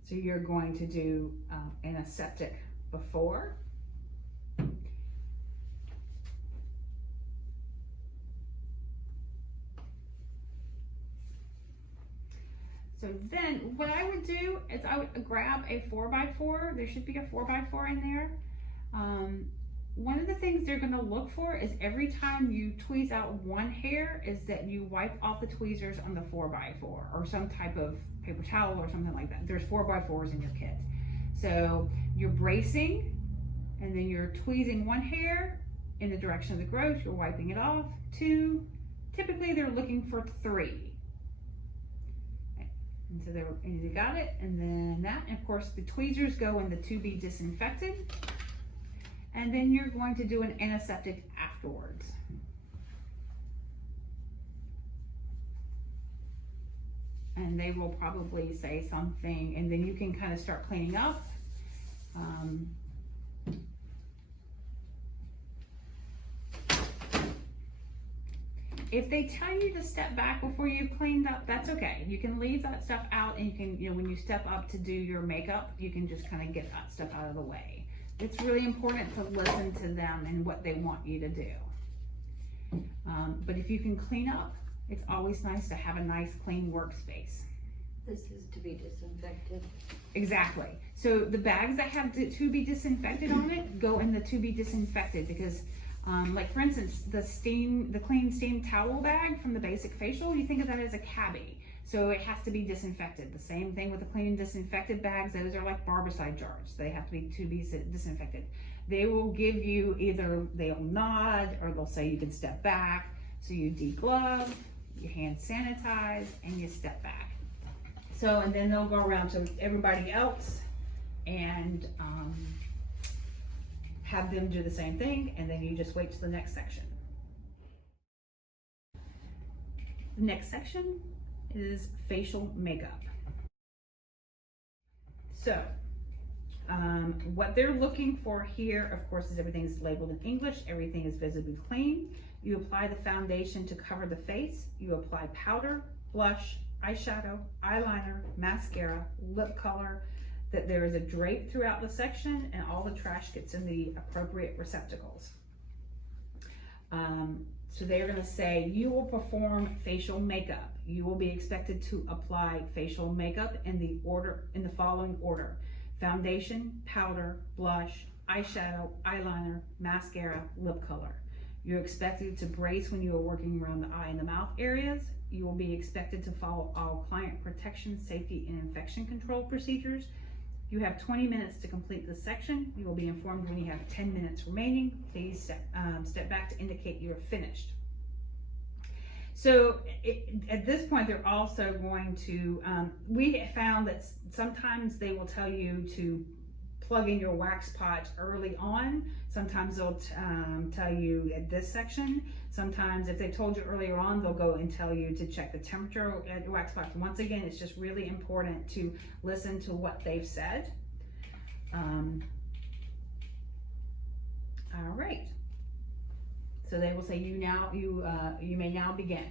So you're going to do an aseptic before. So then what I would do is I would grab a 4x4. There should be a 4x4 in there. One of the things they're gonna look for is every time you tweeze out one hair is that you wipe off the tweezers on the 4x4 or some type of paper towel or something like that. There's 4x4s in your kit. So you're bracing and then you're tweezing one hair in the direction of the growth. You're wiping it off. 2, typically they're looking for 3. And so you got it, and then that, and of course the tweezers go in the to be disinfected, and then you're going to do an antiseptic afterwards. And they will probably say something, and then you can kind of start cleaning up. If they tell you to step back before you've cleaned up, that's okay. You can leave that stuff out, and you can, when you step up to do your makeup, you can just kind of get that stuff out of the way. It's really important to listen to them and what they want you to do. But if you can clean up, it's always nice to have a nice clean workspace. This is to be disinfected. Exactly. So the bags that have to be disinfected on it go in the to be disinfected because like for instance, the clean steam towel bag from the basic facial, you think of that as a cabbie. So it has to be disinfected. The same thing with the clean and disinfected bags. Those are like barbicide jars. They have to be disinfected. They will give you either they'll nod or they'll say you can step back. So you deglove, you hand sanitize, and you step back. So, and then they'll go around to everybody else and have them do the same thing, and then you just wait to the next section. The next section is facial makeup. So, what they're looking for here, of course, is everything is labeled in English, everything is visibly clean. You apply the foundation to cover the face, you apply powder, blush, eyeshadow, eyeliner, mascara, lip color, that there is a drape throughout the section and all the trash gets in the appropriate receptacles. So they're gonna say, you will perform facial makeup. You will be expected to apply facial makeup in the following order: foundation, powder, blush, eyeshadow, eyeliner, mascara, lip color. You're expected to brace when you are working around the eye and the mouth areas. You will be expected to follow all client protection, safety, and infection control procedures. You have 20 minutes to complete this section. You will be informed when you have 10 minutes remaining. Please step back to indicate you're finished. So at this point, they're also going to, we found that sometimes they will tell you to plug in your wax pot early on. Sometimes they'll tell you at this section. Sometimes if they told you earlier on, they'll go and tell you to check the temperature at your wax pot. Once again, it's just really important to listen to what they've said. All right. So they will say you may now begin.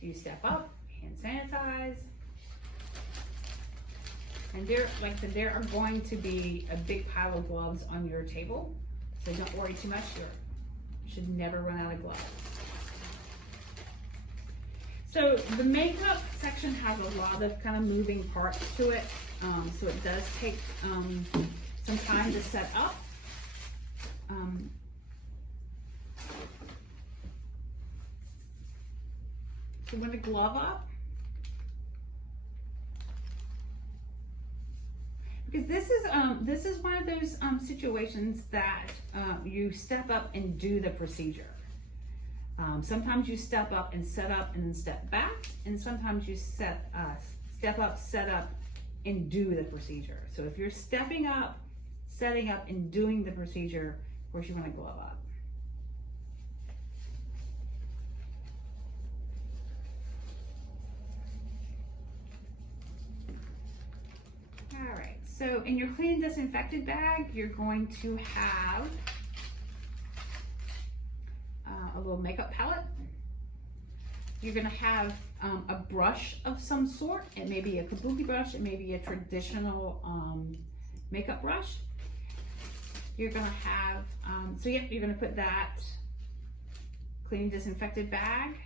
You step up, hand sanitize. And like I said, there are going to be a big pile of gloves on your table. So don't worry too much. You should never run out of gloves. So the makeup section has a lot of kind of moving parts to it. So it does take some time to set up. So when the glove up, because this is one of those situations that you step up and do the procedure. Sometimes you step up and set up and then step back, and sometimes you step up, set up, and do the procedure. So if you're stepping up, setting up, and doing the procedure, of course you want to glove up. All right, so in your clean and disinfected bag, you're going to have a little makeup palette. You're gonna have a brush of some sort. It may be a kabuki brush, it may be a traditional makeup brush. You're gonna have, you're gonna put that clean and disinfected bag,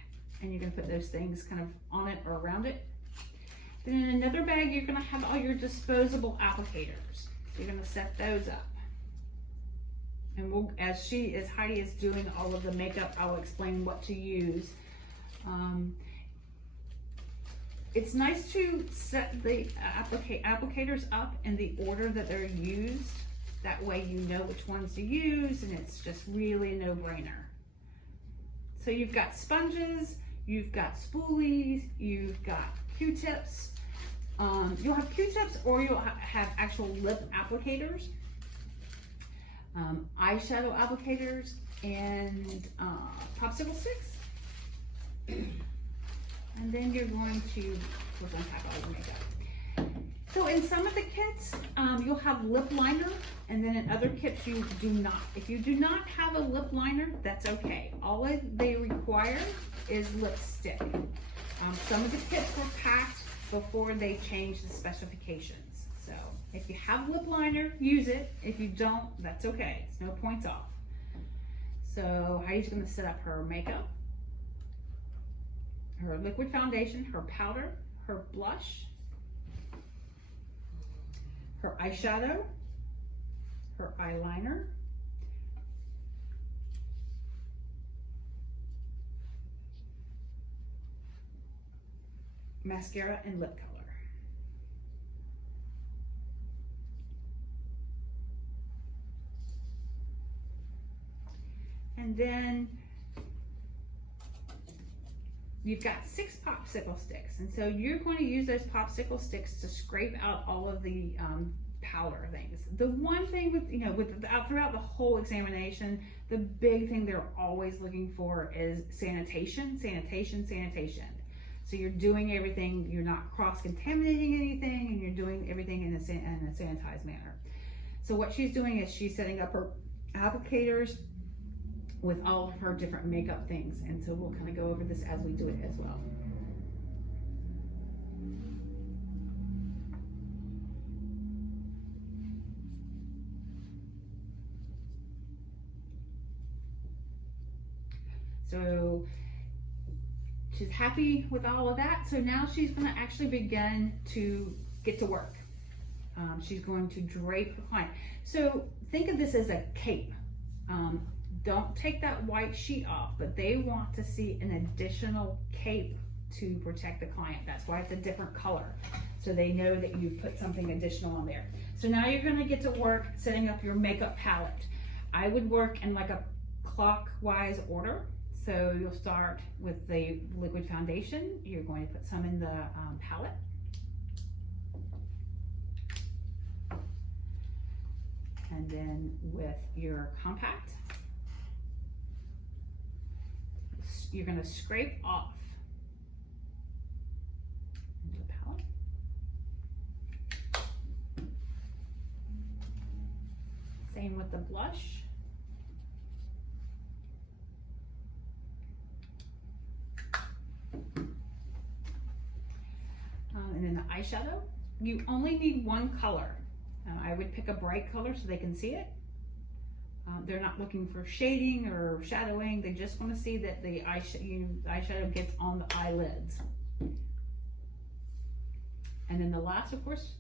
and you're gonna put those things kind of on it or around it. Then in another bag, you're gonna have all your disposable applicators. So you're gonna set those up. And we'll, as Heidi is doing all of the makeup, I'll explain what to use. It's nice to set the applicators up in the order that they're used. That way you know which ones to use, and it's just really a no-brainer. So you've got sponges, you've got spoolies, you've got Q-tips. You'll have Q-tips, or you'll have actual lip applicators, eyeshadow applicators, and popsicle sticks. And then you're going to unpack all your makeup. So in some of the kits, you'll have lip liner, and then in other kits you do not. If you do not have a lip liner, that's okay. All they require is lipstick. Some of the kits were packed before they changed the specifications. So if you have lip liner, use it. If you don't, that's okay. It's no points off. So Heidi's gonna set up her makeup, her liquid foundation, her powder, her blush, her eyeshadow, her eyeliner, mascara, and lip color. And then you've got 6 popsicle sticks, and so you're going to use those popsicle sticks to scrape out all of the powder things. The one thing throughout the whole examination, the big thing they're always looking for is sanitation, sanitation, sanitation. So you're doing everything, you're not cross-contaminating anything, and you're doing everything in a sanitized manner. So what she's doing is she's setting up her applicators with all of her different makeup things, and so we'll kind of go over this as we do it as well. So she's happy with all of that. So now she's going to actually begin to get to work. She's going to drape the client. So think of this as a cape. Don't take that white sheet off, but they want to see an additional cape to protect the client. That's why it's a different color. So they know that you put something additional on there. So now you're going to get to work setting up your makeup palette. I would work in like a clockwise order. So you'll start with the liquid foundation. You're going to put some in the palette. And then with your compact, you're going to scrape off into the palette. Same with the blush. And then the eyeshadow. You only need one color. I would pick a bright color so they can see it. They're not looking for shading or shadowing. They just want to see that the eyeshadow gets on the eyelids. And then the last, of course,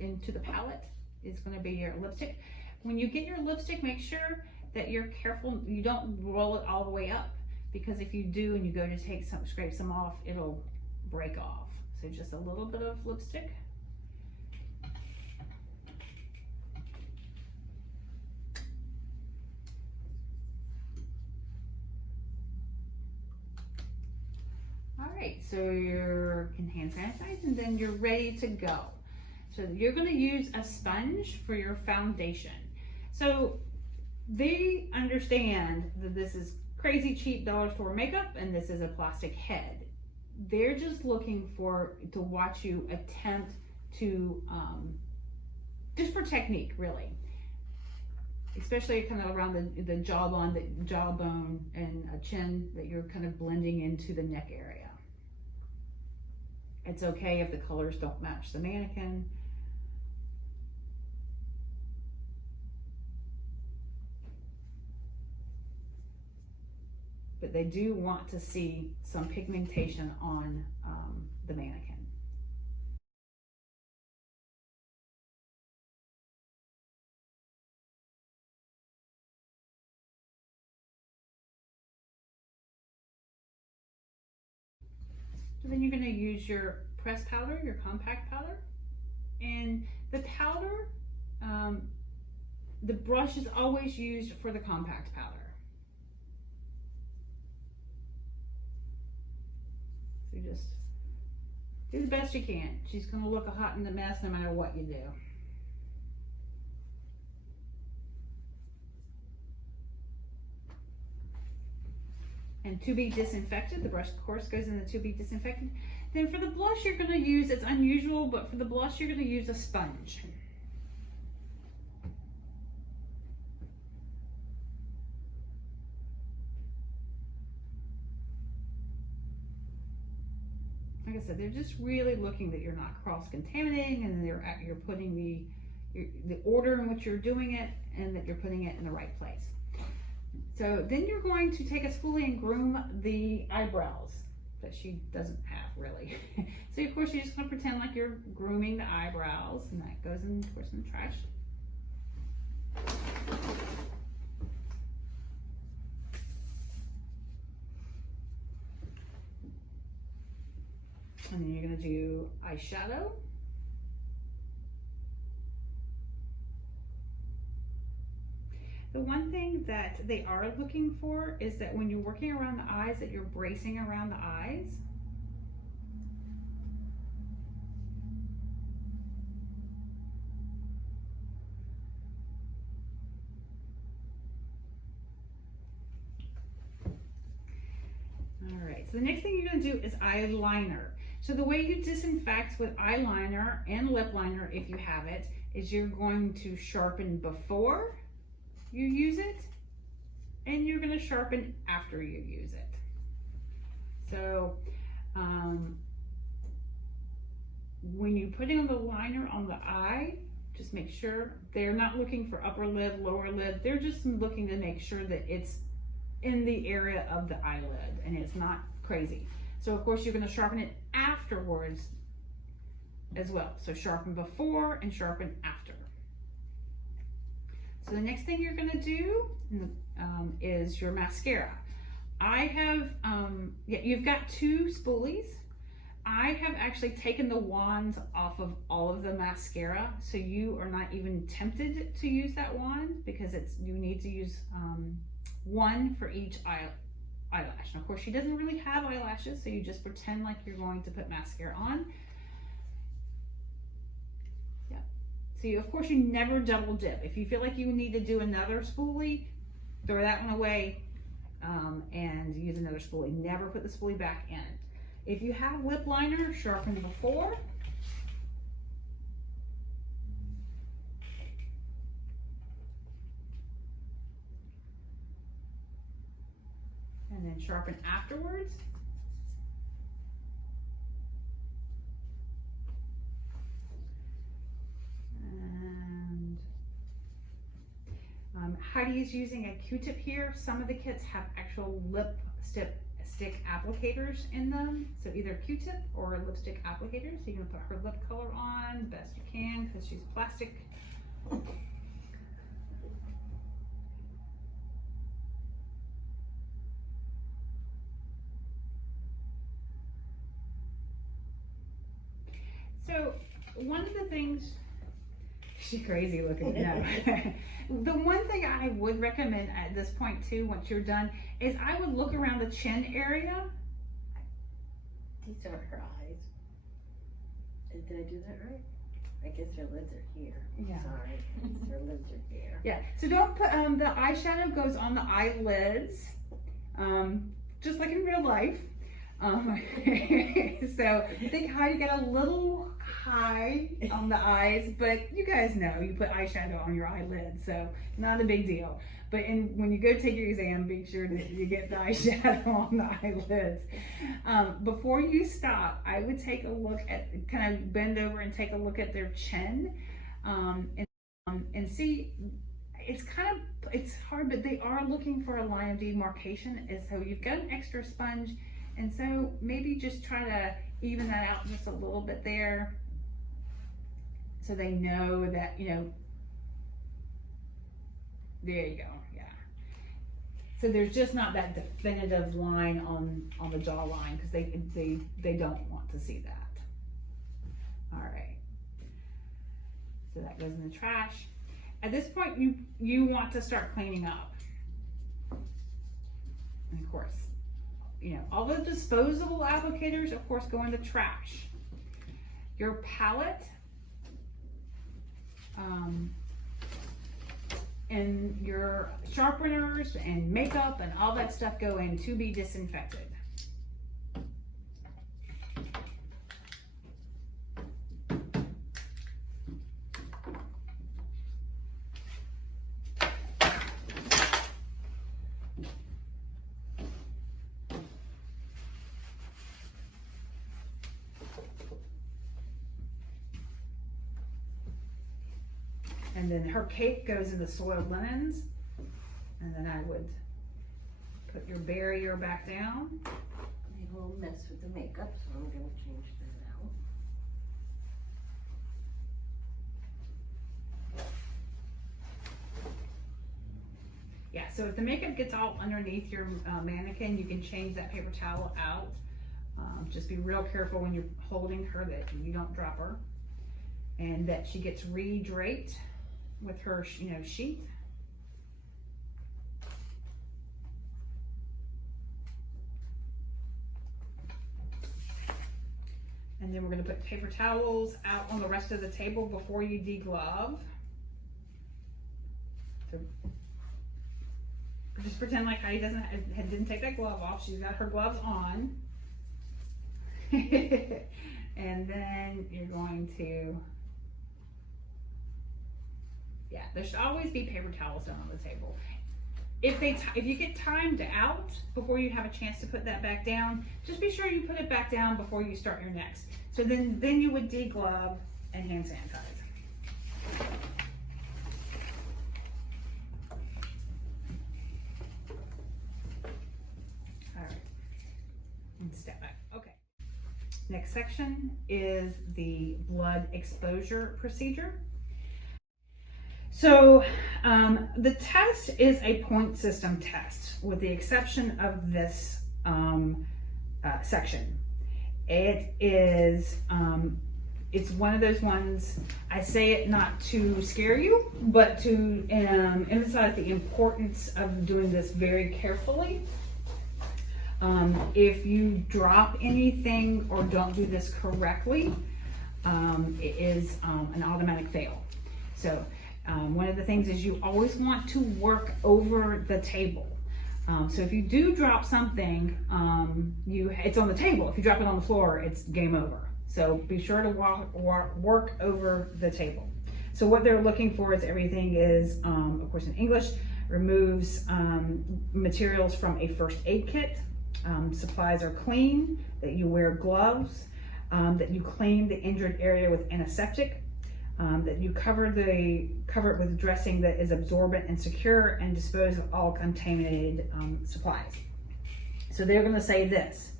into the palette is going to be your lipstick. When you get your lipstick, make sure that you're careful. You don't roll it all the way up. because if you do and you go to scrape some off, it'll break off. So just a little bit of lipstick. Alright, so you're in hand sanitize and then you're ready to go. So you're going to use a sponge for your foundation. So they understand that this is crazy cheap dollar store makeup and this is a plastic head. They're just looking to watch you attempt to, just for technique really. Especially kind of around the jawbone and chin, that you're kind of blending into the neck area. It's okay if the colors don't match the mannequin. But they do want to see some pigmentation on the mannequin. So then you're going to use your pressed powder, your compact powder, and the powder, the brush is always used for the compact powder. So just do the best you can. She's going to look a hot mess no matter what you do. And to be disinfected, the brush of course goes in the to be disinfected. Then for the blush you're going to use, it's unusual, but for the blush you're going to use a sponge. Like I said, they're just really looking that you're not cross-contaminating and you're putting the order in which you're doing it and that you're putting it in the right place. So then you're going to take a spoolie and groom the eyebrows that she doesn't have really. So of course you're just going to pretend like you're grooming the eyebrows, and that goes in, of course, in the trash. And then you're going to do eyeshadow. The one thing that they are looking for is that when you're working around the eyes, that you're bracing around the eyes. All right, so the next thing you're going to do is eyeliner. So the way you disinfect with eyeliner and lip liner, if you have it, is you're going to sharpen before you use it, and you're going to sharpen after you use it. So when you put on the liner on the eye, just make sure they're not looking for upper lid, lower lid. They're just looking to make sure that it's in the area of the eyelid and it's not crazy. So of course you're going to sharpen it afterwards as well. So sharpen before and sharpen after. So the next thing you're going to do is your mascara. I have, you've got two spoolies. I have actually taken the wands off of all of the mascara, so you are not even tempted to use that wand, because you need to use one for each eyelash. And of course she doesn't really have eyelashes, so you just pretend like you're going to put mascara on. So of course you never double dip. If you feel like you need to do another spoolie, throw that one away and use another spoolie. Never put the spoolie back in. If you have lip liner, sharpen before. And then sharpen afterwards. Heidi is using a Q-tip here. Some of the kits have actual lipstick applicators in them. So either Q-tip or a lipstick applicator. So you're going to put her lip color on the best you can because she's plastic. So one of the things, she's crazy looking. No. The one thing I would recommend at this point too, once you're done, is I would look around the chin area. These are her eyes. Did I do that right? I guess her lids are here. Yeah. Sorry. Her lids are here. Yeah. So don't put the eyeshadow goes on the eyelids, just like in real life. So I think how you get a little high on the eyes, but you guys know you put eyeshadow on your eyelids, so not a big deal. But when you go take your exam, make sure that you get the eyeshadow on the eyelids. Before you stop, I would take a look at, kind of bend over and take a look at their chin, and see. It's hard, but they are looking for a line of demarcation, and so you've got an extra sponge, and so maybe just try to even that out just a little bit there, so they know that, you know, there you go, yeah. So there's just not that definitive line on the jawline, because they don't want to see that. All right, so that goes in the trash. At this point, you want to start cleaning up. And of course, you know, all the disposable applicators, of course, go in the trash. Your palette, and your sharpeners and makeup and all that stuff go in to be disinfected. And then her cake goes in the soiled linens. And then I would put your barrier back down. Made a little mess with the makeup, so I'm going to change that out. Yeah, so if the makeup gets all underneath your mannequin, you can change that paper towel out. Just be real careful when you're holding her that you don't drop her. And that she gets re-draped with her, you know, sheath. And then we're going to put paper towels out on the rest of the table before you deglove. So just pretend like Heidi didn't take that glove off. She's got her gloves on. And then you're going to, yeah, there should always be paper towels down on the table. If you get timed out before you have a chance to put that back down, just be sure you put it back down before you start your next. So then you would deglove and hand sanitize. All right, and step back. Okay. Next section is the blood exposure procedure. So the test is a point system test, with the exception of this section. It is, it's one of those ones, I say it not to scare you, but to emphasize the importance of doing this very carefully. If you drop anything or don't do this correctly, it is an automatic fail. So one of the things is you always want to work over the table. So if you do drop something, it's on the table. If you drop it on the floor, it's game over. So be sure to work over the table. So what they're looking for is everything is, of course in English, removes materials from a first aid kit. Supplies are clean, that you wear gloves, that you clean the injured area with antiseptic, that you cover it with dressing that is absorbent and secure, and dispose of all contaminated supplies. So they're going to say this: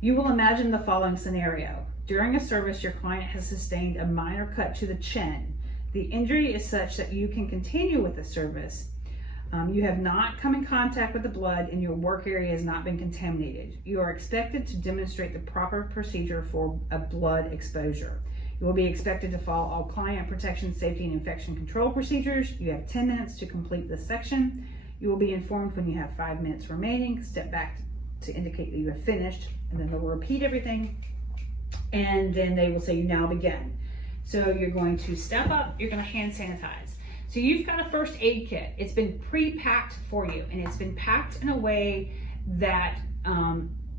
you will imagine the following scenario. During a service, your client has sustained a minor cut to the chin. The injury is such that you can continue with the service. You have not come in contact with the blood, and your work area has not been contaminated. You are expected to demonstrate the proper procedure for a blood exposure. You will be expected to follow all client protection, safety, and infection control procedures. You have 10 minutes to complete this section. You will be informed when you have 5 minutes remaining. Step back to indicate that you have finished, and then they'll repeat everything, and then they will say, you now begin. So you're going to step up, you're going to hand sanitize. So you've got a first aid kit. It's been pre-packed for you, and it's been packed in a way that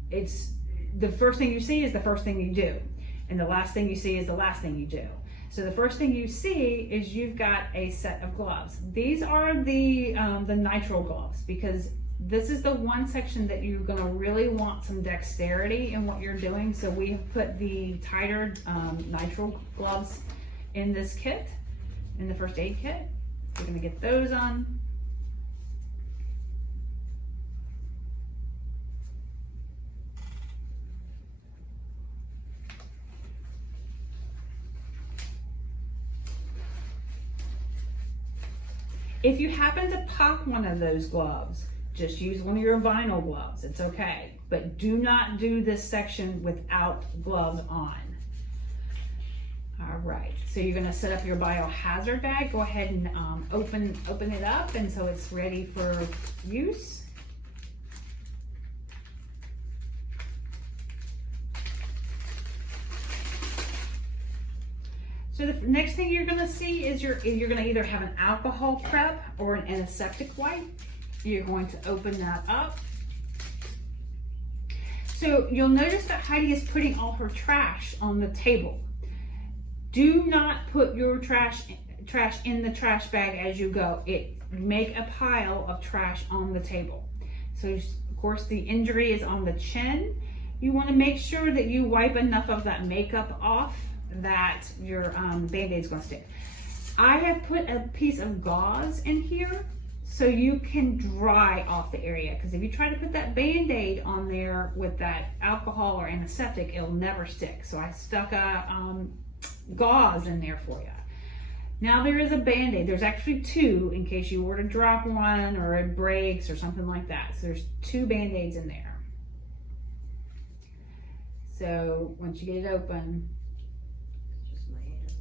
it's the first thing you see is the first thing you do, and the last thing you see is the last thing you do. So the first thing you see is you've got a set of gloves. These are the nitrile gloves, because this is the one section that you're going to really want some dexterity in what you're doing. So we have put the tighter nitrile gloves in this kit, in the first aid kit. You're going to get those on. If you happen to pop one of those gloves, just use one of your vinyl gloves. It's okay. But do not do this section without gloves on. All right, so you're gonna set up your biohazard bag. Go ahead and open it up, and so it's ready for use. So the next thing you're gonna see is you're gonna either have an alcohol prep or an antiseptic wipe. You're going to open that up. So you'll notice that Heidi is putting all her trash on the table. Do not put your trash in the trash bag as you go. Make a pile of trash on the table. So of course the injury is on the chin. You want to make sure that you wipe enough of that makeup off that your Band-Aid is going to stick. I have put a piece of gauze in here so you can dry off the area, because if you try to put that Band-Aid on there with that alcohol or antiseptic, it'll never stick. So I stuck a gauze in there for you. Now there is a Band-Aid. There's actually two in case you were to drop one or it breaks or something like that. So there's two Band-Aids in there. So once you get it open, Just my hand.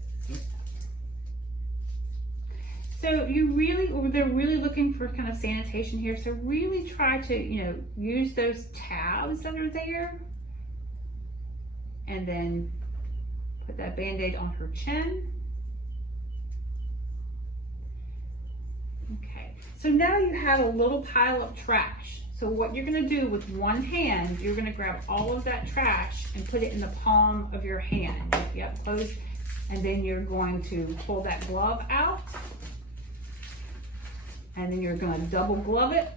so they're really looking for kind of sanitation here. So really try to, use those tabs that are there, and then put that Band-Aid on her chin. Okay, so now you have a little pile of trash. So what you're gonna do with one hand, you're gonna grab all of that trash and put it in the palm of your hand. Yep, close. And then you're going to pull that glove out. And then you're gonna double glove it.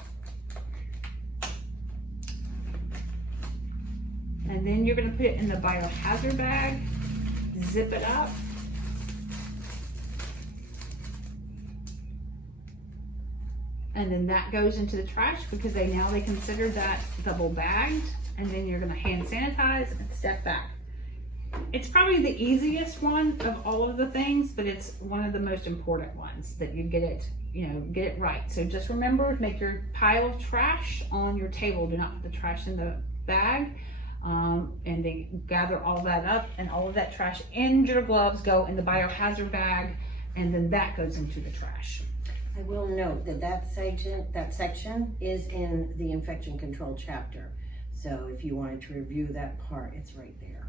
And then you're gonna put it in the biohazard bag, zip it up. And then that goes into the trash, because they consider that double bagged. And then you're gonna hand sanitize and step back. It's probably the easiest one of all of the things, but it's one of the most important ones that you get it right. So just remember, make your pile of trash on your table. Do not put the trash in the bag. And then gather all that up, and all of that trash and your gloves go in the biohazard bag, and then that goes into the trash. I will note that section is in the infection control chapter. So if you wanted to review that part, it's right there.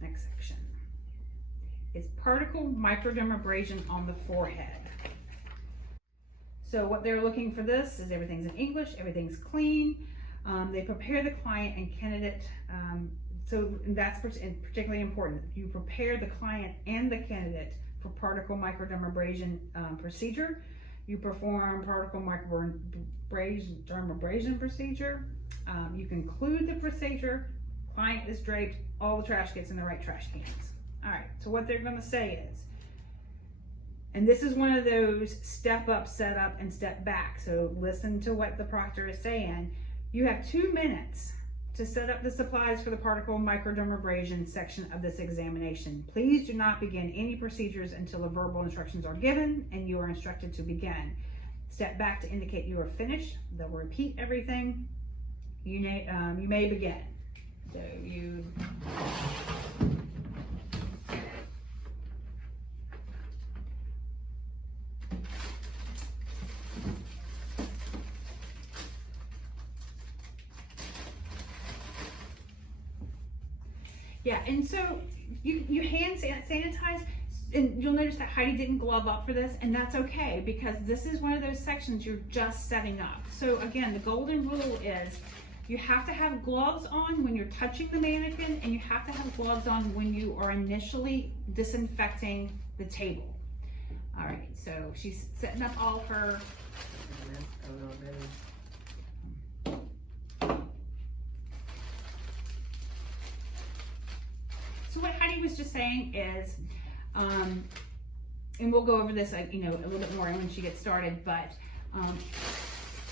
Next section is particle microdermabrasion on the forehead. So what they're looking for this is everything's in English, everything's clean. They prepare the client and candidate, so that's particularly important. You prepare the client and the candidate for particle microdermabrasion procedure. You perform particle microdermabrasion procedure. You conclude the procedure, client is draped, all the trash gets in the right trash cans. All right, so what they're gonna say is, and this is one of those step up, set up, and step back. So listen to what the proctor is saying. You have 2 minutes to set up the supplies for the particle microdermabrasion section of this examination. Please do not begin any procedures until the verbal instructions are given and you are instructed to begin. Step back to indicate you are finished. They'll repeat everything. You may begin. So Yeah, and so you hand sanitize, and you'll notice that Heidi didn't glove up for this, and that's okay, because this is one of those sections you're just setting up. So again, the golden rule is you have to have gloves on when you're touching the mannequin, and you have to have gloves on when you are initially disinfecting the table. All right, so she's setting up all her. So what Heidi was just saying is, and we'll go over this, you know, a little bit more when she gets started, but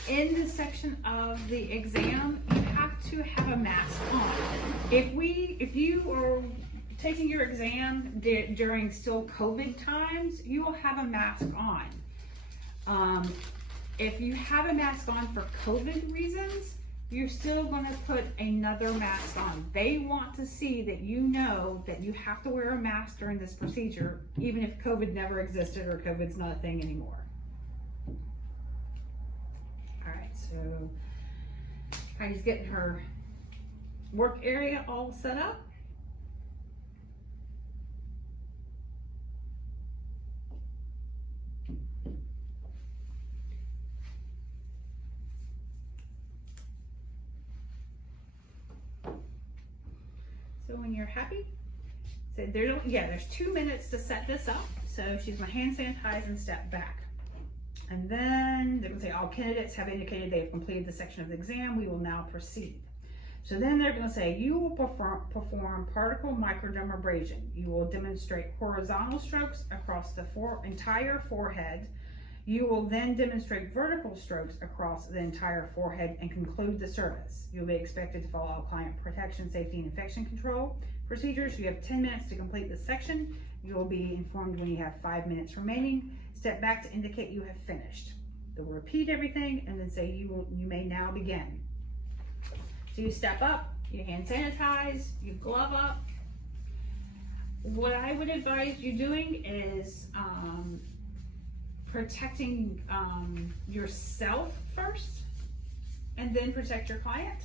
in this section of the exam, you have to have a mask on. If you are taking your exam during still COVID times, you will have a mask on. If you have a mask on for COVID reasons, you're still going to put another mask on. They want to see that you know that you have to wear a mask during this procedure, even if COVID never existed or COVID's not a thing anymore. All right, so Heidi's getting her work area all set up. So when you're happy, so there's 2 minutes to set this up. So she's gonna hand sanitize and step back. And then they're gonna say, all candidates have indicated they have completed the section of the exam. We will now proceed. So then they're gonna say, you will perform particle microderm abrasion. You will demonstrate horizontal strokes across the entire forehead. You will then demonstrate vertical strokes across the entire forehead and conclude the service. You'll be expected to follow all client protection, safety, and infection control procedures. You have 10 minutes to complete this section. You will be informed when you have 5 minutes remaining. Step back to indicate you have finished. They'll repeat everything and then say you may now begin. So you step up, you hand sanitize, you glove up. What I would advise you doing is protecting yourself first, and then protect your client.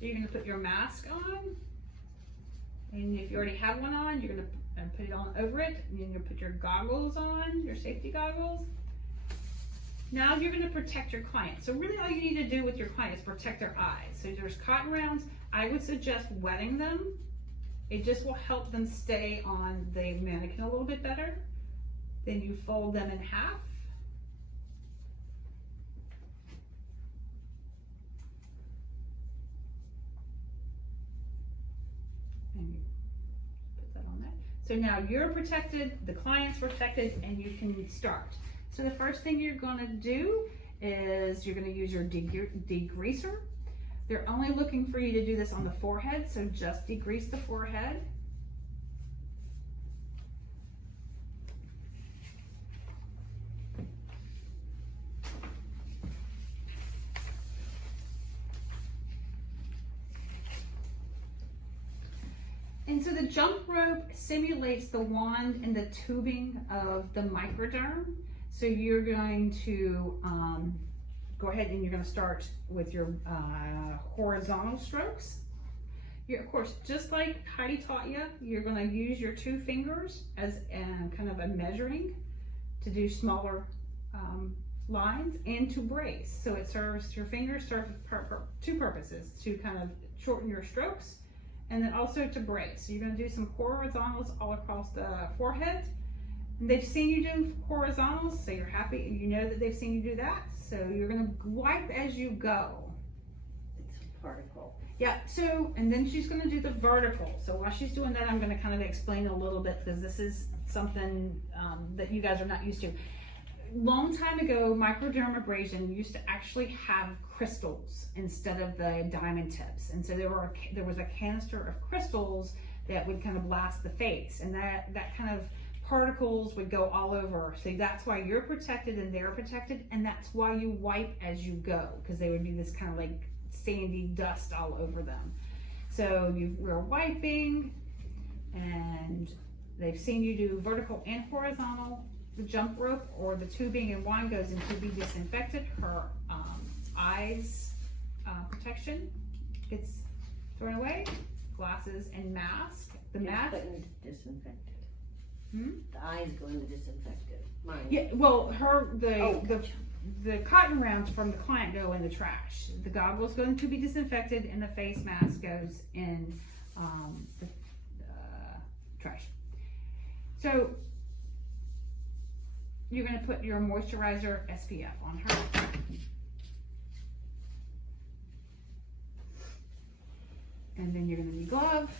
You're going to put your mask on, and if you already have one on, you're going to put it on over it, and then you're going to put your goggles on, your safety goggles. Now you're going to protect your client. So really all you need to do with your client is protect their eyes. So there's cotton rounds. I would suggest wetting them. It just will help them stay on the mannequin a little bit better. Then you fold them in half. And you put that on there. So now you're protected, the client's protected, and you can start. So the first thing you're gonna do is you're gonna use your degreaser. They're only looking for you to do this on the forehead, so just degrease the forehead. And so the jump rope simulates the wand and the tubing of the Microderm. So you're going to go ahead and you're going to start with your horizontal strokes. Of course, just like Heidi taught you, you're going to use your 2 fingers as kind of a measuring to do smaller lines and to brace. So it serves, your fingers serve 2 purposes, to kind of shorten your strokes and then also to brace. So you're going to do some horizontals all across the forehead. And they've seen you do horizontals, so you're happy and you know that they've seen you do that. So you're going to wipe as you go. It's a particle. Yeah, so, and then she's going to do the vertical. So while she's doing that, I'm going to kind of explain a little bit, because this is something that you guys are not used to. Long time ago, microderm abrasion used to actually have crystals instead of the diamond tips. And so there was a canister of crystals that would kind of blast the face. And that kind of particles would go all over. So that's why you're protected and they're protected, and that's why you wipe as you go, because they would be this kind of like sandy dust all over them. So we're wiping, and they've seen you do vertical and horizontal. The jump rope or the tubing and wand goes into be disinfected. Her eyes protection gets thrown away. Glasses and mask. The mask. It's put in disinfected. Hmm? The eyes go into disinfected. Mine. Yeah, well, Gotcha. the cotton rounds from the client go in the trash. The goggles going to be disinfected, and the face mask goes in the trash. So you're going to put your moisturizer SPF on her. And then you're going to need glove,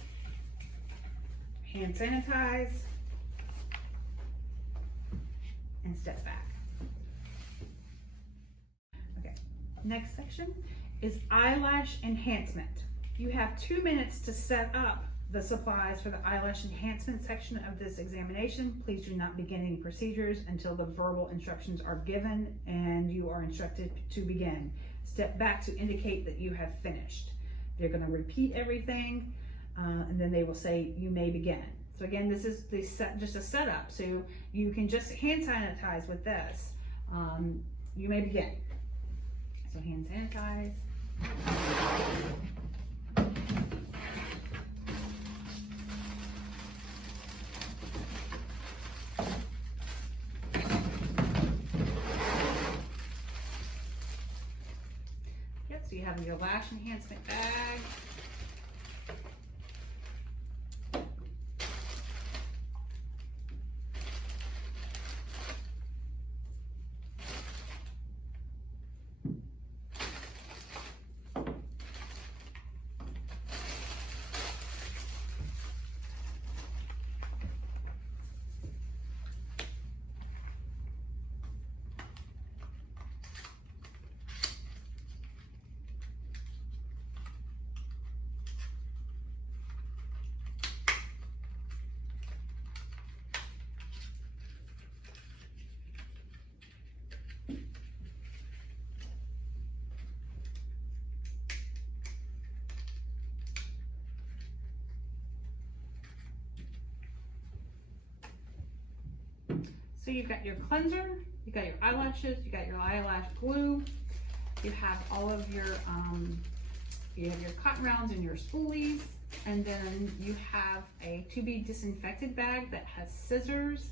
hand sanitize, and step back. Okay, next section is eyelash enhancement. You have 2 minutes to set up the supplies for the eyelash enhancement section of this examination. Please do not begin any procedures until the verbal instructions are given and you are instructed to begin. Step back to indicate that you have finished. They're going to repeat everything and then they will say you may begin. So again, this is just a setup, so you can just hand sanitize with this. You may begin. So hand sanitize. Yep, so you have your lash enhancement bag. So you've got your cleanser, you've got your eyelashes, you got your eyelash glue, you have all of your, you have your cotton rounds and your spoolies, and then you have a to be disinfected bag that has scissors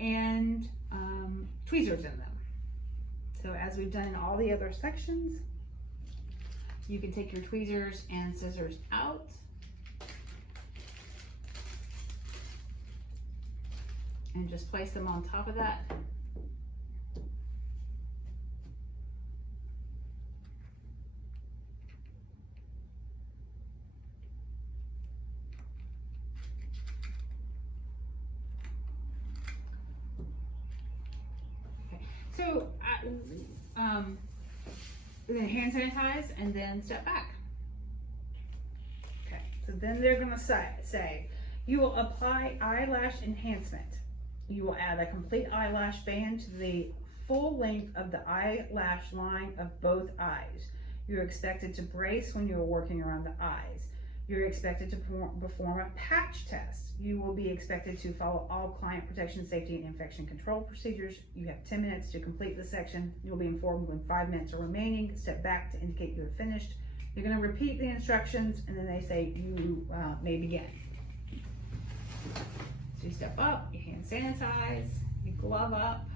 and tweezers in them. So as we've done in all the other sections, you can take your tweezers and scissors out. And just place them on top of that. Okay. So then hand sanitize and then step back. Okay, so then they're gonna say you will apply eyelash enhancement. You will add a complete eyelash band to the full length of the eyelash line of both eyes. You're expected to brace when you're working around the eyes. You're expected to perform a patch test. You will be expected to follow all client protection, safety, and infection control procedures. You have 10 minutes to complete the section. You'll be informed when 5 minutes are remaining. Step back to indicate you have finished. You're going to repeat the instructions, and then they say you may begin. So you step up, you hand sanitize, you glove up.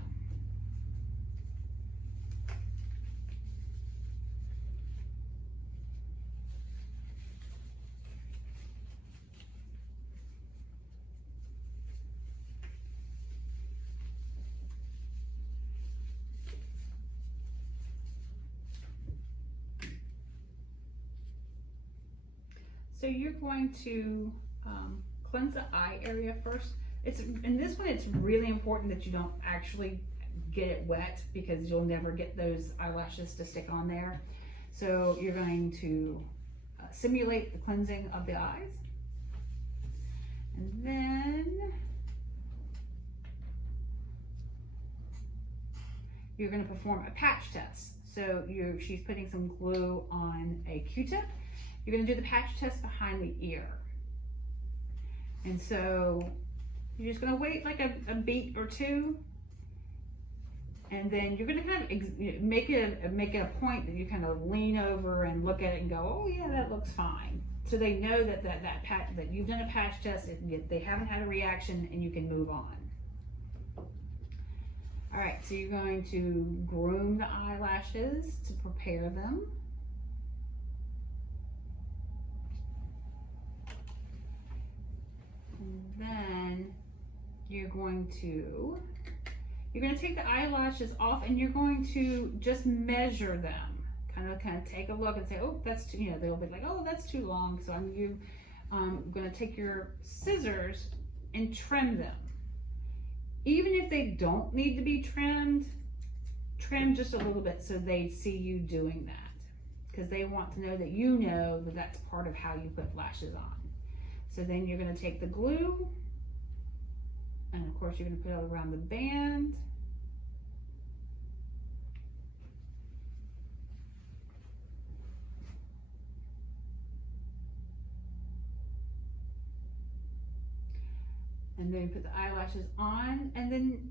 So you're going to cleanse the eye area first. In this one, it's really important that you don't actually get it wet because you'll never get those eyelashes to stick on there. So you're going to simulate the cleansing of the eyes. And then you're going to perform a patch test. So she's putting some glue on a Q-tip. You're going to do the patch test behind the ear. And so you're just going to wait like a beat or two. And then you're gonna kind of make it a point that you kind of lean over and look at it and go, oh yeah, that looks fine. So they know that you've done a patch test, they haven't had a reaction, and you can move on. All right, so you're going to groom the eyelashes to prepare them. And then you're going to take the eyelashes off, and you're going to just measure them. Kind of take a look and say, oh, that's too, they'll be like, oh, that's too long. So I'm going to take your scissors and trim them. Even if they don't need to be trimmed, trim just a little bit so they see you doing that. Because they want to know that that's part of how you put lashes on. So then you're going to take the glue, and of course you're going to put it around the band. And then you put the eyelashes on, and then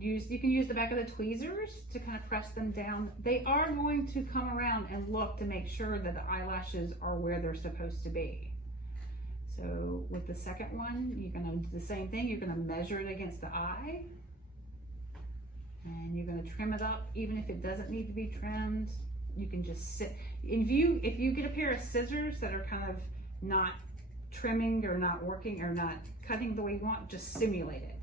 you can use the back of the tweezers to kind of press them down. They are going to come around and look to make sure that the eyelashes are where they're supposed to be. So with the second one, you're going to do the same thing. You're going to measure it against the eye, and you're going to trim it up. Even if it doesn't need to be trimmed, you can just sit. If you get a pair of scissors that are kind of not trimming or not working or not cutting the way you want, just simulate it.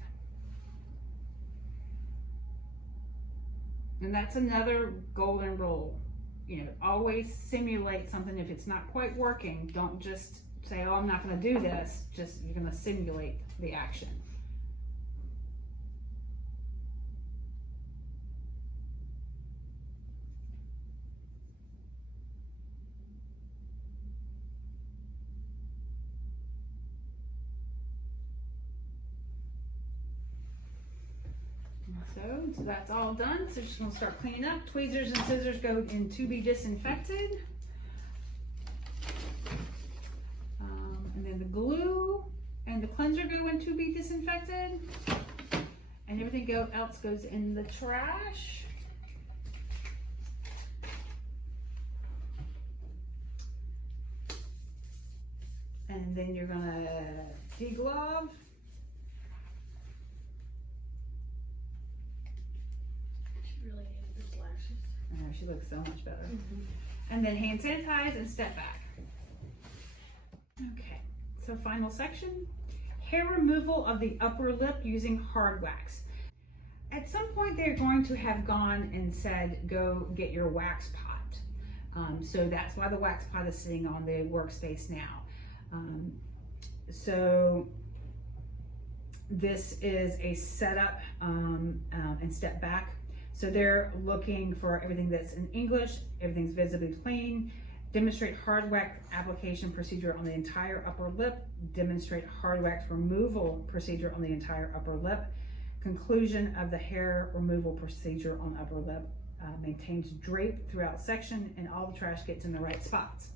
And that's another golden rule. Always simulate something. If it's not quite working, don't just say, oh, I'm not going to do this. You're going to simulate the action. So that's all done. So just going to start cleaning up. Tweezers and scissors go in to be disinfected. And then the glue and the cleanser go in to be disinfected. And everything else goes in the trash. And then you're going to deglove. She looks so much better. And then hand sanitize and step back. Okay, so final section, hair removal of the upper lip using hard wax. At some point they're going to have gone and said, go get your wax pot. So that's why the wax pot is sitting on the workspace now. So this is a setup and step back. So they're looking for everything that's in English, everything's visibly clean, demonstrate hard wax application procedure on the entire upper lip, demonstrate hard wax removal procedure on the entire upper lip, conclusion of the hair removal procedure on upper lip, maintains drape throughout section, and all the trash gets in the right spots.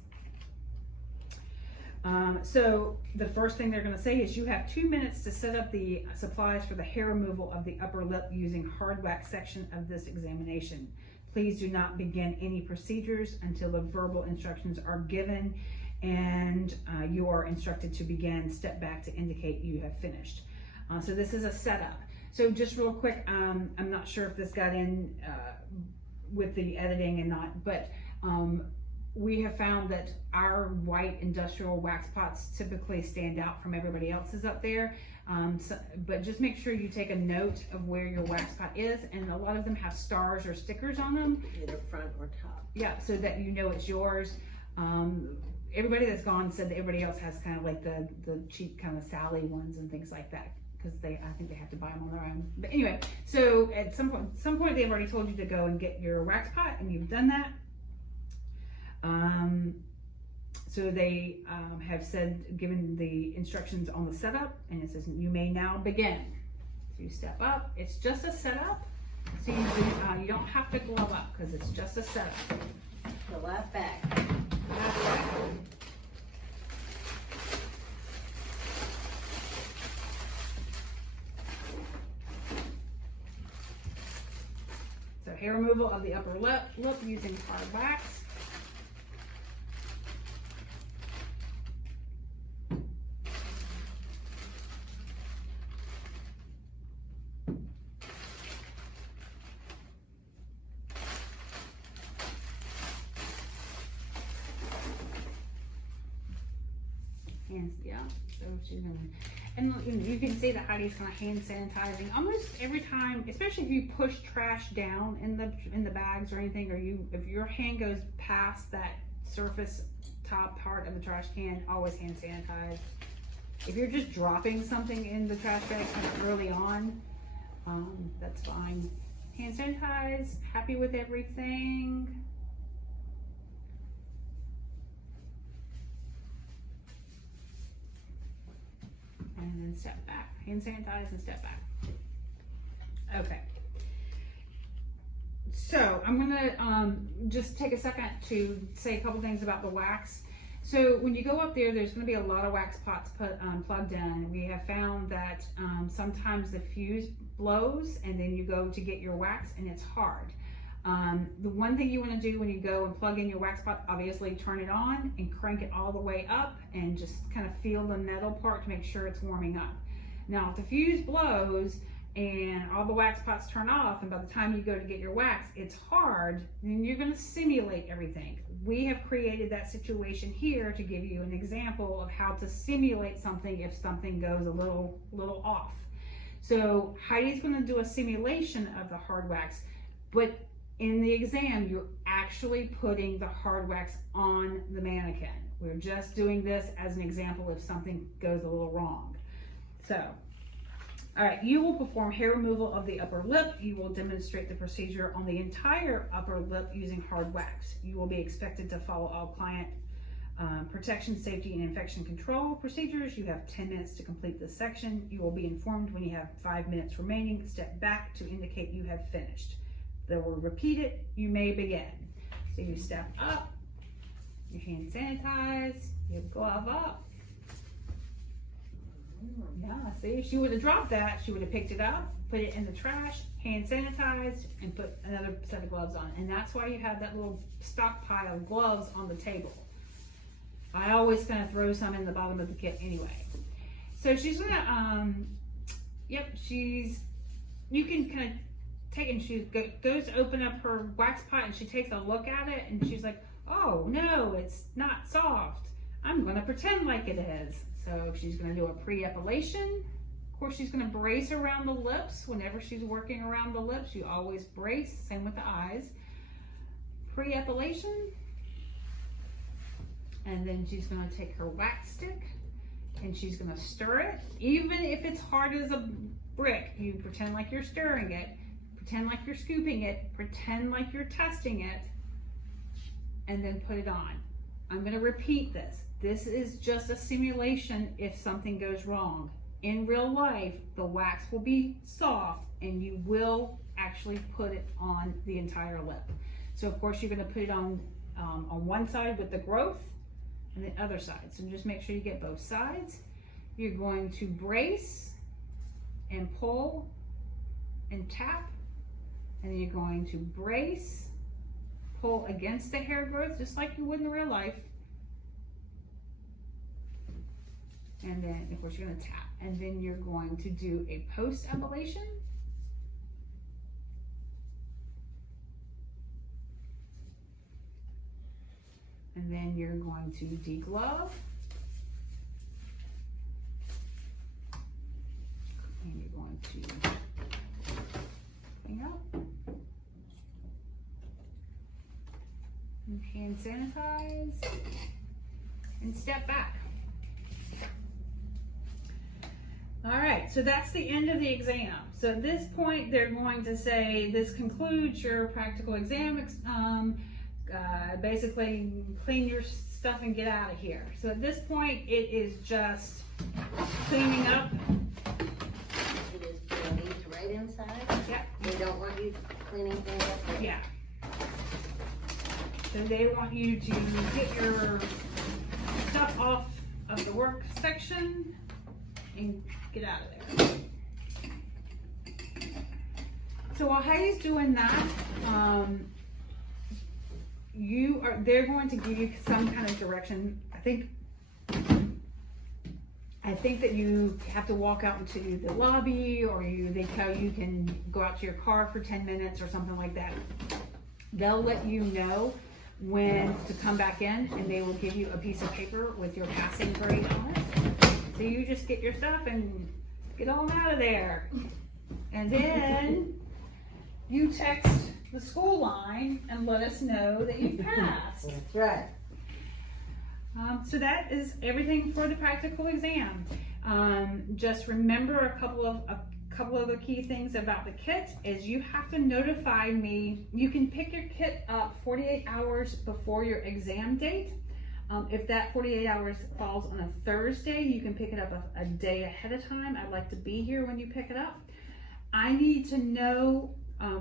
So the first thing they're going to say is you have 2 minutes to set up the supplies for the hair removal of the upper lip using hard wax section of this examination. Please do not begin any procedures until the verbal instructions are given and you are instructed to begin. Step back to indicate you have finished. So this is a setup. So just real quick, I'm not sure if this got in with the editing and not, but we have found that our white industrial wax pots typically stand out from everybody else's up there. But just make sure you take a note of where your wax pot is, and a lot of them have stars or stickers on them. Either front or top. Yeah, so that you know it's yours. Everybody that's gone said that everybody else has kind of like the cheap kind of Sally ones and things like that, because I think they have to buy them on their own. But anyway, so at some point they've already told you to go and get your wax pot, and you've done that. So they have said, given the instructions on the setup, and it says you may now begin. So you step up. It's just a setup, so you don't have to glove up because it's just a setup. The left back. Left back. hair removal of the upper lip using hard wax. Hands, yeah. So she's gonna, and you can see that Heidi's kind of hand sanitizing almost every time, especially if you push trash down in the bags or anything, or if your hand goes past that surface top part of the trash can, always hand sanitize. If you're just dropping something in the trash bag kind of early on, that's fine. Hand sanitize. Happy with everything. And then step back, hand sanitize and step back. Okay. So I'm gonna just take a second to say a couple things about the wax. So when you go up there's gonna be a lot of wax pots plugged in. We have found that sometimes the fuse blows and then you go to get your wax and it's hard. The one thing you want to do when you go and plug in your wax pot, obviously turn it on and crank it all the way up and just kind of feel the metal part to make sure it's warming up. Now if the fuse blows and all the wax pots turn off and by the time you go to get your wax it's hard, then you're going to simulate everything. We have created that situation here to give you an example of how to simulate something if something goes a little off. So Heidi's going to do a simulation of the hard wax, but in the exam, you're actually putting the hard wax on the mannequin. We're just doing this as an example if something goes a little wrong. So, all right, you will perform hair removal of the upper lip. You will demonstrate the procedure on the entire upper lip using hard wax. You will be expected to follow all client protection, safety, and infection control procedures. You have 10 minutes to complete this section. You will be informed when you have 5 minutes remaining. Step back to indicate you have finished. They will repeat it. You may begin. So you step up, your hand sanitize, your glove up. Yeah, see, if she would have dropped that, she would have picked it up, put it in the trash, hand sanitized, and put another set of gloves on. And that's why you have that little stockpile of gloves on the table. I always kind of throw some in the bottom of the kit anyway. So she's gonna, you can kind of take, and she goes to open up her wax pot and she takes a look at it and she's like, oh no, it's not soft. I'm gonna pretend like it is. So she's gonna do a pre-epilation. Of course, she's gonna brace around the lips. Whenever she's working around the lips, you always brace, same with the eyes. Pre-epilation. And then she's gonna take her wax stick and she's gonna stir it. Even if it's hard as a brick, you pretend like you're stirring it. Pretend like you're scooping it, pretend like you're testing it, and then put it on. I'm gonna repeat this. This is just a simulation if something goes wrong. In real life, the wax will be soft and you will actually put it on the entire lip. So of course you're gonna put it on one side with the growth and the other side. So just make sure you get both sides. You're going to brace and pull and tap. And then you're going to brace, pull against the hair growth, just like you would in real life. And then, of course, you're going to tap. And then you're going to do a post-epilation. And then you're going to deglove. And you're going to clean up. And hand sanitize. And step back. All right, so that's the end of the exam. So at this point, they're going to say, this concludes your practical exam. Basically, clean your stuff and get out of here. So at this point, it is just cleaning up. It is dirty right inside. Yep. They don't want you cleaning things up. Yeah. So they want you to get your stuff off of the work section and get out of there. So while Heidi's doing that, they're going to give you some kind of direction. I think that you have to walk out into the lobby, or they tell you can go out to your car for 10 minutes or something like that. They'll let you know when to come back in, and they will give you a piece of paper with your passing grade on it. So you just get your stuff and get on out of there. And then you text the school line and let us know that you've passed. That's right. So that is everything for the practical exam. Just remember a couple of the key things about the kit is you have to notify me. You can pick your kit up 48 hours before your exam date. If that 48 hours falls on a Thursday, you can pick it up a day ahead of time. I'd like to be here when you pick it up. I need to know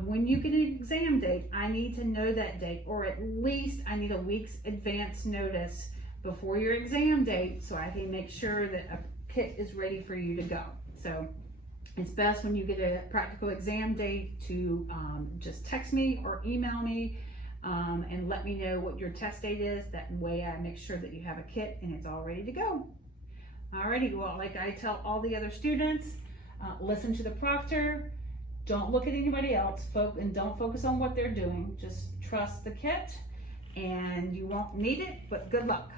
when you get an exam date, I need to know that date, or at least I need a week's advance notice before your exam date, so I can make sure that a kit is ready for you to go. So it's best when you get a practical exam date to just text me or email me and let me know what your test date is. That way I make sure that you have a kit and it's all ready to go. Alrighty, well, like I tell all the other students, listen to the proctor, don't look at anybody else, and don't focus on what they're doing. Just trust the kit, and you won't need it, but good luck.